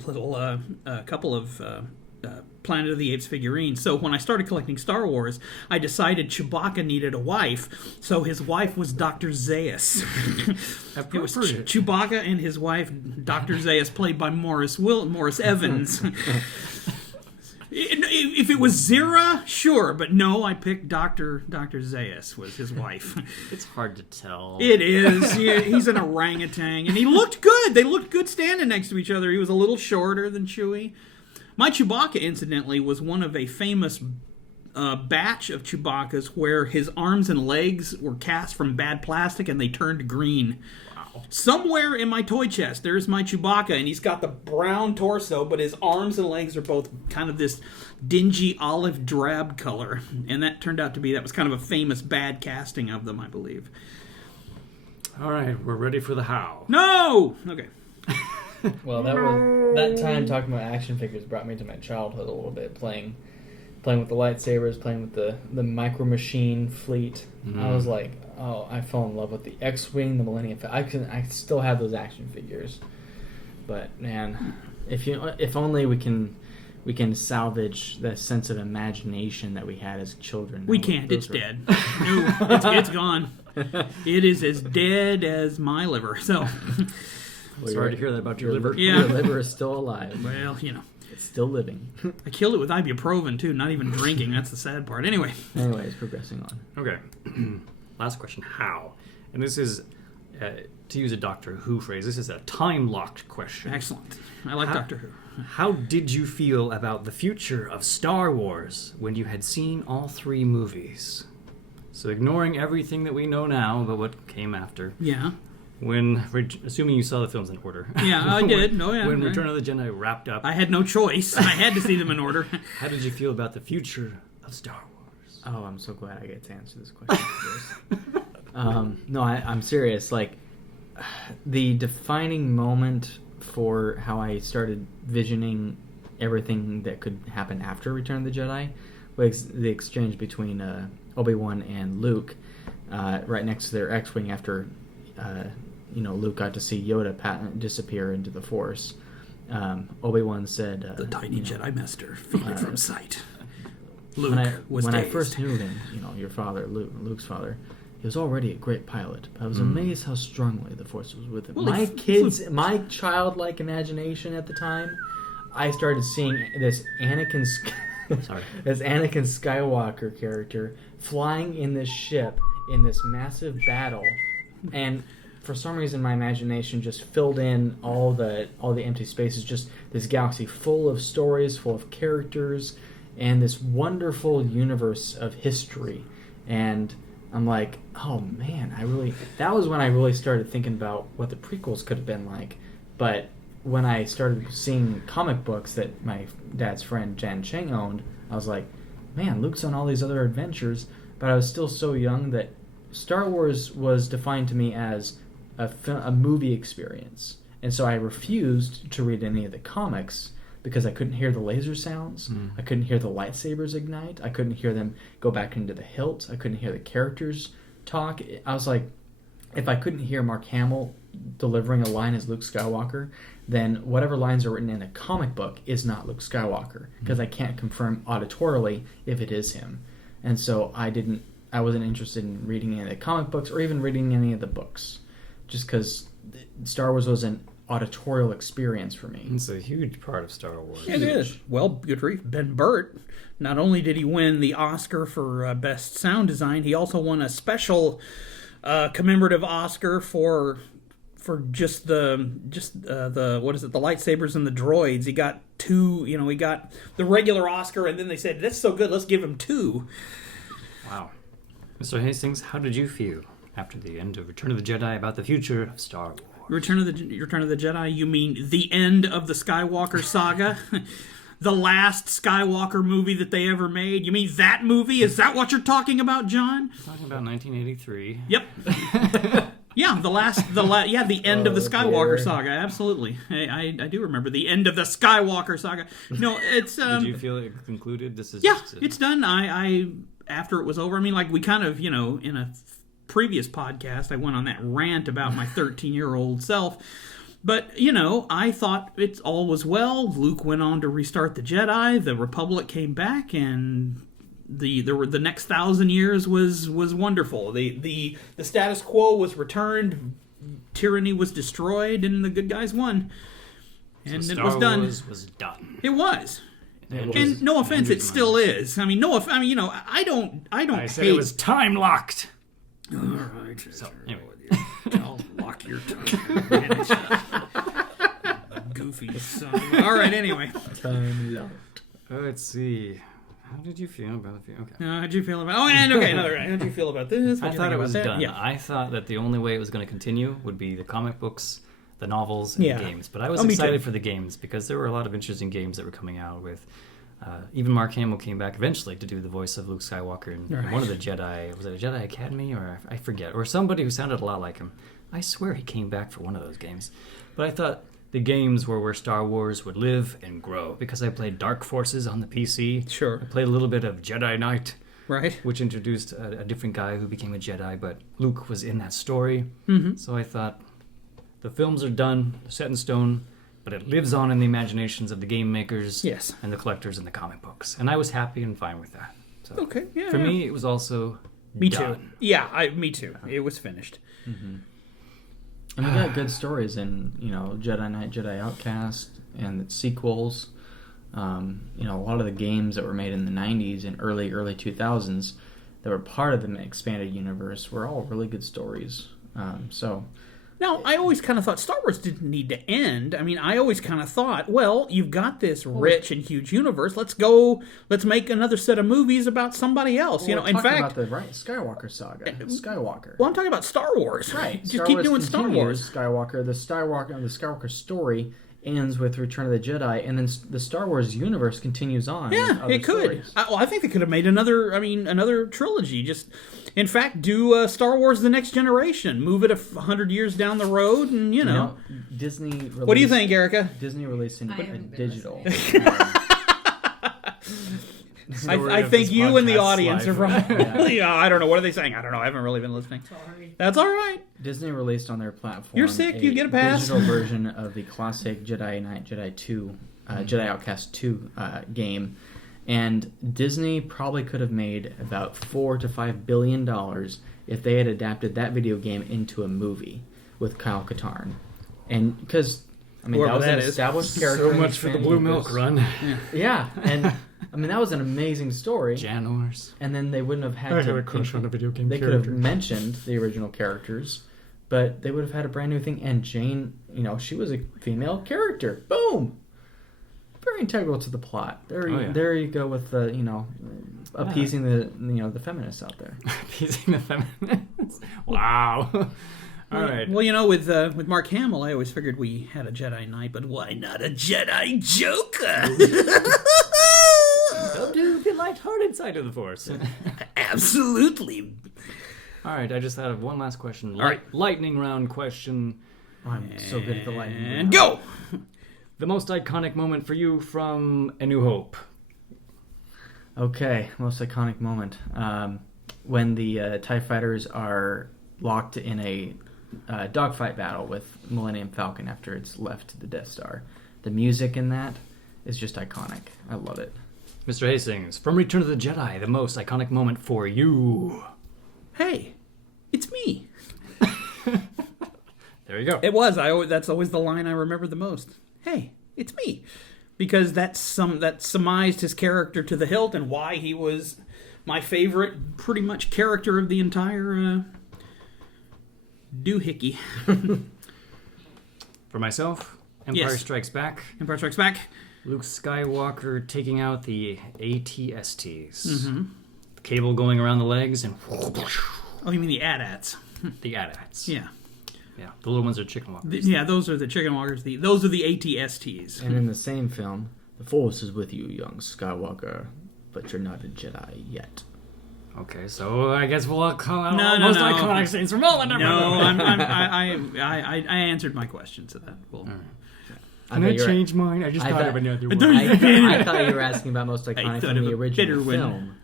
Planet of the Apes figurines. So when I started collecting Star Wars, I decided Chewbacca needed a wife. So his wife was Dr. Zaius. It was Appropriate. Chewbacca and his wife, Dr. Zaius, played by Morris Evans. If it was Zira, sure, but no, I picked Dr. Zaius was his wife. it's hard to tell. It is. He's an orangutan, and he looked good. They looked good standing next to each other. He was a little shorter than Chewie. My Chewbacca, incidentally, was one of a famous batch of Chewbaccas where his arms and legs were cast from bad plastic and they turned green. Wow. Somewhere in my toy chest, there's my Chewbacca, and he's got the brown torso, but his arms and legs are both kind of this dingy olive drab color. And that turned out to be, that was kind of a famous bad casting of them, I believe. All right, we're ready for the how. No! Okay. Well, that time talking about action figures brought me to my childhood a little bit, playing with the lightsabers, playing with the Micro Machine fleet. I was like, oh, I fell in love with the X-wing, the Millennium Falcon. I still have those action figures, but man, if only we can salvage the sense of imagination that we had as children. We can't. It's dead. No, it's gone. It is as dead as my liver. So, Sorry to hear that about your liver. Yeah. Your liver is still alive. well, It's still living. I killed it with ibuprofen too. Not even drinking. That's the sad part. Anyway, Anyways, progressing on. Okay. Last question, how? And this is, to use a Doctor Who phrase, this is a time-locked question. excellent. I like Doctor Who. How did you feel about the future of Star Wars when you had seen all 3 movies? So ignoring everything that we know now about what came after, Yeah. assuming you saw the films in order. Yeah, I did. No, yeah. When right. Return of the Jedi wrapped up, I had no choice. I had to see them in order. how did you feel about the future of Star Wars? Oh, I'm so glad I get to answer this question. No, I'm serious. Like, the defining moment for how I started visioning everything that could happen after Return of the Jedi was the exchange between Obi-Wan and Luke right next to their X-Wing after Luke got to see Yoda disappear into the Force. Obi-Wan said, The tiny Jedi Master faded from sight. Luke when I was when I dazed. first knew him, your father, Luke's father, he was already a great pilot. But I was amazed how strongly the Force was with him. Well, my childlike imagination at the time, I started seeing this Anakin Skywalker character flying in this ship in this massive battle, and for some reason my imagination just filled in all the empty spaces. Just this galaxy full of stories, full of characters, and this wonderful universe of history. And I'm like, oh man, that was when I really started thinking about what the prequels could have been like. But when I started seeing comic books that my dad's friend Jan Cheng owned, I was like, man, Luke's on all these other adventures. But I was still so young that Star Wars was defined to me as a movie experience. And so I refused to read any of the comics because I couldn't hear the laser sounds. I couldn't hear the lightsabers ignite. I couldn't hear them go back into the hilt. I couldn't hear the characters talk. I was like, if I couldn't hear Mark Hamill delivering a line as Luke Skywalker, then whatever lines are written in a comic book is not Luke Skywalker, because I can't confirm auditorily if it is him. And so I wasn't interested in reading any of the comic books or even reading any of the books, just because Star Wars was an auditorial experience for me. It's a huge part of Star Wars. It is. Well, good grief. Ben Burt, not only did he win the Oscar for Best Sound Design, he also won a special commemorative Oscar for just the what is it, the lightsabers and the droids. He got two, he got the regular Oscar, and then they said, that's so good, let's give him two. Wow. Mr. Hastings, how did you feel after the end of Return of the Jedi about the future of Star Wars? Return of the Jedi, you mean the end of the Skywalker saga? The last Skywalker movie that they ever made? You mean that movie? Is that what you're talking about, John? I'm talking about 1983. Yep. Yeah, the end of the Skywalker saga. Absolutely, I do remember the end of the Skywalker saga. No, it's. Did you feel it concluded? It's done. I after it was over. I mean, like we kind of, in a previous podcast, I went on that rant about my 13-year-old self. But, I thought it's all was well. Luke went on to restart the Jedi. The Republic came back, and the next 1,000 years was wonderful. The status quo was returned, tyranny was destroyed, and the good guys won. And so it was done. Star Wars was done. It was. And no offense, it still is. I mean, I don't I said hate. it was time locked. All right. So, anyway. I'll lock your tongue. Goofy son. All right, anyway. Let's see. How did you feel about it? Okay. How'd you feel about? Oh, and okay, another. How'd you feel about this? I thought it was done. Yeah. I thought that the only way it was going to continue would be the comic books, the novels, and Yeah. the games. But I was me excited too. for the games because there were a lot of interesting games that were coming out with. Even Mark Hamill came back eventually to do the voice of Luke Skywalker in Right. one of the Jedi. Was it a Jedi Academy or I forget, or somebody who sounded a lot like him. I swear he came back for one of those games. But I thought the games were where Star Wars would live and grow because I played Dark Forces on the PC. Sure. I played a little bit of Jedi Knight, Right. which introduced a different guy who became a Jedi, but Luke was in that story. Mm-hmm. So I thought the films are done, set in stone, but it lives on in the imaginations of the game makers Yes. and the collectors in the comic books. And I was happy and fine with that. So Okay. Yeah. for yeah. me, it was also Me done. too. Yeah. Me too. It was finished. And we got good stories in, Jedi Knight, Jedi Outcast, and the sequels. A lot of the games that were made in the 90s and early 2000s that were part of the expanded universe were all really good stories. Now, I always kind of thought Star Wars didn't need to end. I mean, I always kind of thought, well, you've got this rich and huge universe. Let's make another set of movies about somebody else. Well, In fact, about the Skywalker saga. Skywalker. well, I'm talking about Star Wars. Right. Just Star keep Wars doing Star Wars. Skywalker. The Skywalker story ends with Return of the Jedi, and then the Star Wars universe continues on. with Yeah, other it could. stories. I think they could have made another trilogy. Just, in fact, do Star Wars: The Next Generation. Move it 100 years down the road, and Disney. Released, What do you think, Erica? Disney released in I haven't been digital. Story I of think this you and the podcast's audience are life. probably. I don't know. What are they saying? I don't know. I haven't really been listening. Sorry. That's all right. Disney released on their platform. You're sick, you get a pass. Digital version of the classic Jedi Knight, Jedi 2, Jedi Outcast 2 game, and Disney probably could have made about $4 to $5 billion if they had adapted that video game into a movie with Kyle Katarn, and because that was an established character. So in much for the fan Blue Milk universe. run. Yeah, and that was an amazing story. Janors. And then they wouldn't have I had had to. a crush on a video game They could have character. mentioned the original characters, but they would have had a brand new thing. And Jane, she was a female character. Boom. Very integral to the plot. There you go with the appeasing the feminists out there. Appeasing the feminists. Wow. All right. Well, with Mark Hamill, I always figured we had a Jedi Knight, but why not a Jedi Joker? They'll do the light-hearted side of the Force. Absolutely. All right, I just thought of one last question. All right. Lightning round question. I'm so good at the lightning. And go. The most iconic moment for you from A New Hope. Okay, most iconic moment. When the TIE fighters are locked in a dogfight battle with Millennium Falcon after it's left the Death Star. The music in that is just iconic. I love it. Mr. Hastings, from Return of the Jedi, the most iconic moment for you. Hey, it's me. There you go. It was. That's always the line I remember the most. Hey, it's me, because that surmised his character to the hilt and why he was my favorite, pretty much character of the entire doohickey. For myself, Empire Yes. Strikes Back. Empire Strikes Back. Luke Skywalker taking out the ATSTs. Mm-hmm. The cable going around the legs and Oh, you mean the AT-ATs? the AT-ATs. Yeah. Yeah, the little ones are chicken walkers. Yeah, those are the chicken walkers. Those are the ATSTs. And in the same film, the Force is with you, young Skywalker, but you're not a Jedi yet. Okay, so I guess we'll call out No, most no. iconic scenes from all the No, I answered my question to that. Well, Can I change mine? I just thought of another one. I thought you were asking about most iconic thought from of the a original bitter one. film.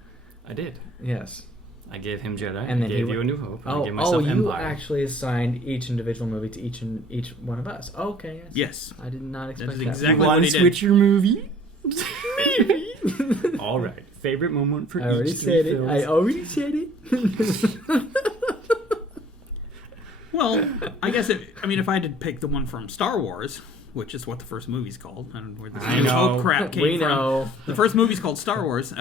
I did. Yes. I gave him Jedi. And I then gave you A New Hope. And I gave Oh, myself you Empire. actually assigned each individual movie to each one of us. Okay, yes. Yes. I did not expect That's that. exactly You what want he to did. switch your movie? Maybe. All right. Favorite moment for I already each said three it. films. I already said it. Well, I guess if I had to pick the one from Star Wars, which is what the first movie's called, I don't know where this I know. Hope crap came We from. know. The first movie's called Star Wars.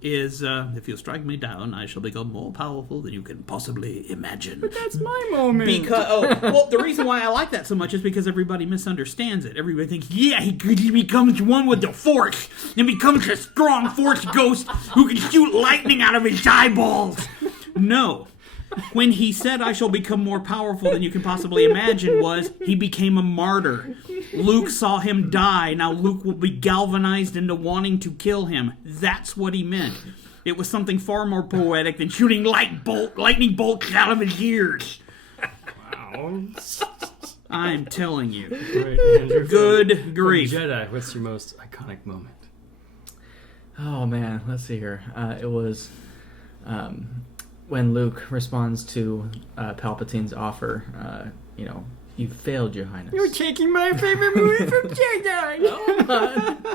Is if you strike me down, I shall become more powerful than you can possibly imagine. That's my moment. Because the reason why I like that so much is because everybody misunderstands it. Everybody thinks, yeah, he becomes one with the Force and becomes a strong Force ghost who can shoot lightning out of his eyeballs. No. When he said, I shall become more powerful than you can possibly imagine, he became a martyr. Luke saw him die. Now Luke will be galvanized into wanting to kill him. That's what he meant. It was something far more poetic than shooting lightning bolts out of his ears. Wow. I'm telling you. Right, Andrew, Good from grief. Jedi, what's your most iconic moment? Oh man, let's see here. It was when Luke responds to Palpatine's offer. You failed, Your Highness. You're taking my favorite movie from Jedi.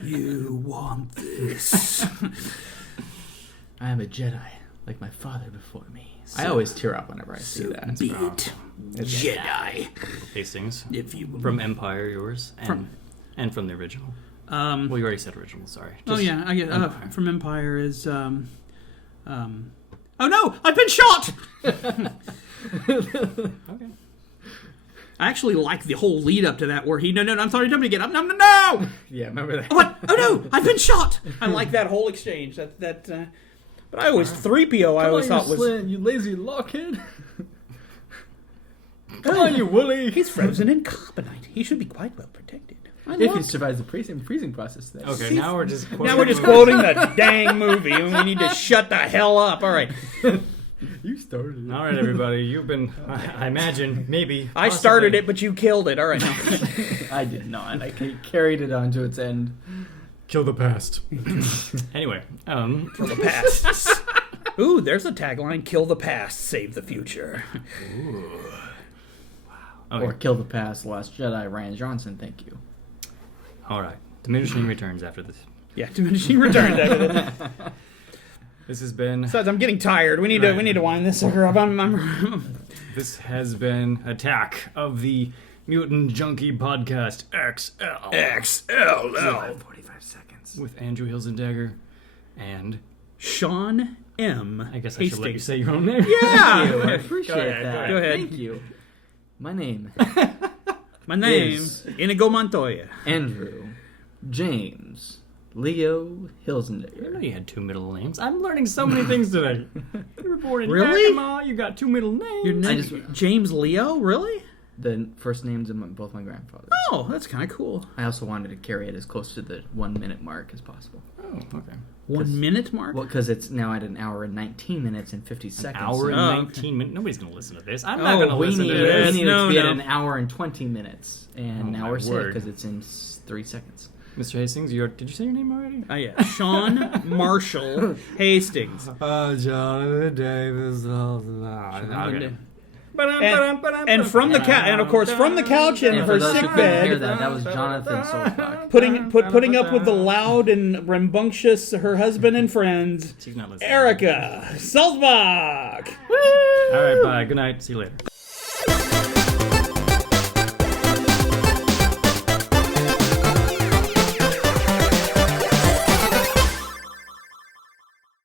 You want this? I am a Jedi, like my father before me. I always tear up whenever I see that. Be it Jedi. Hastings. If you From Empire, yours, and from the original. Well, you already said original. Sorry. Oh Just yeah, I get Empire. from Empire is Oh no, I've been shot. Okay. I actually like the whole lead up to that where no, I'm sorry, jumping again. No. Yeah, remember that? What? Oh no, I've been shot. I like that whole exchange. But I always 3PO. I always thought was you lazy lockhead. Come on, you woolly. he's frozen in carbonite. He should be quite well protected. If he survives the freezing process, then. Okay, now we're just quoting Now we're just movies. quoting the dang movie, and we need to shut the hell up. All right. You started. All right, everybody. You've been, I imagine, maybe. I started it, but you killed it. All right. Now. I did not. I carried it on to its end. Kill the past. Anyway, Kill the past. Ooh, there's a tagline: "Kill the past, save the future." okay. Or Kill the Past, Last Jedi, Ryan Johnson, thank you. All right. Diminishing returns after this. Yeah, diminishing returns. This has been. Besides, I'm getting tired. We need to wind this sucker up. This has been Attack of the Mutant Junkie Podcast XL. XL. 45 seconds. With Andrew Hilzendegger and Sean M. I guess I Hastings. should let you say your own name. Yeah. I appreciate that. Go ahead. Thank you. My name, My name Yes. Inigo Montoya. Andrew James Leo I know Hilzendegger. you had two middle names. I'm learning so many things today. You were born in Really? Yakima. You got two middle names. Your name, just- James Leo? Really? The first names of both my grandfathers. Oh, that's kind of cool. I also wanted to carry it as close to the 1 minute mark as possible. Oh, okay. 1 minute mark? Well, because it's now at an hour and 19 minutes and 50 seconds. Hour and Oh, 19 minutes. Nobody's going to listen to this. I'm Oh, not going to we listen need, to we this. need it No, to be at no. an hour and 20 minutes. And Oh, now my we're safe word. because it's in 3 seconds. Mr. Hastings, did you say your name already? Oh, yeah. Sean Marshall Hastings. Oh, Jonathan Davis. Okay. And from the couch, and of course, from the couch in And for her those who sick couldn't hear bed, that was Jonathan Solbach. putting up with the loud and rambunctious her husband and friends, She's not listening. Erica Salzbach. All right, bye. Good night. See you later.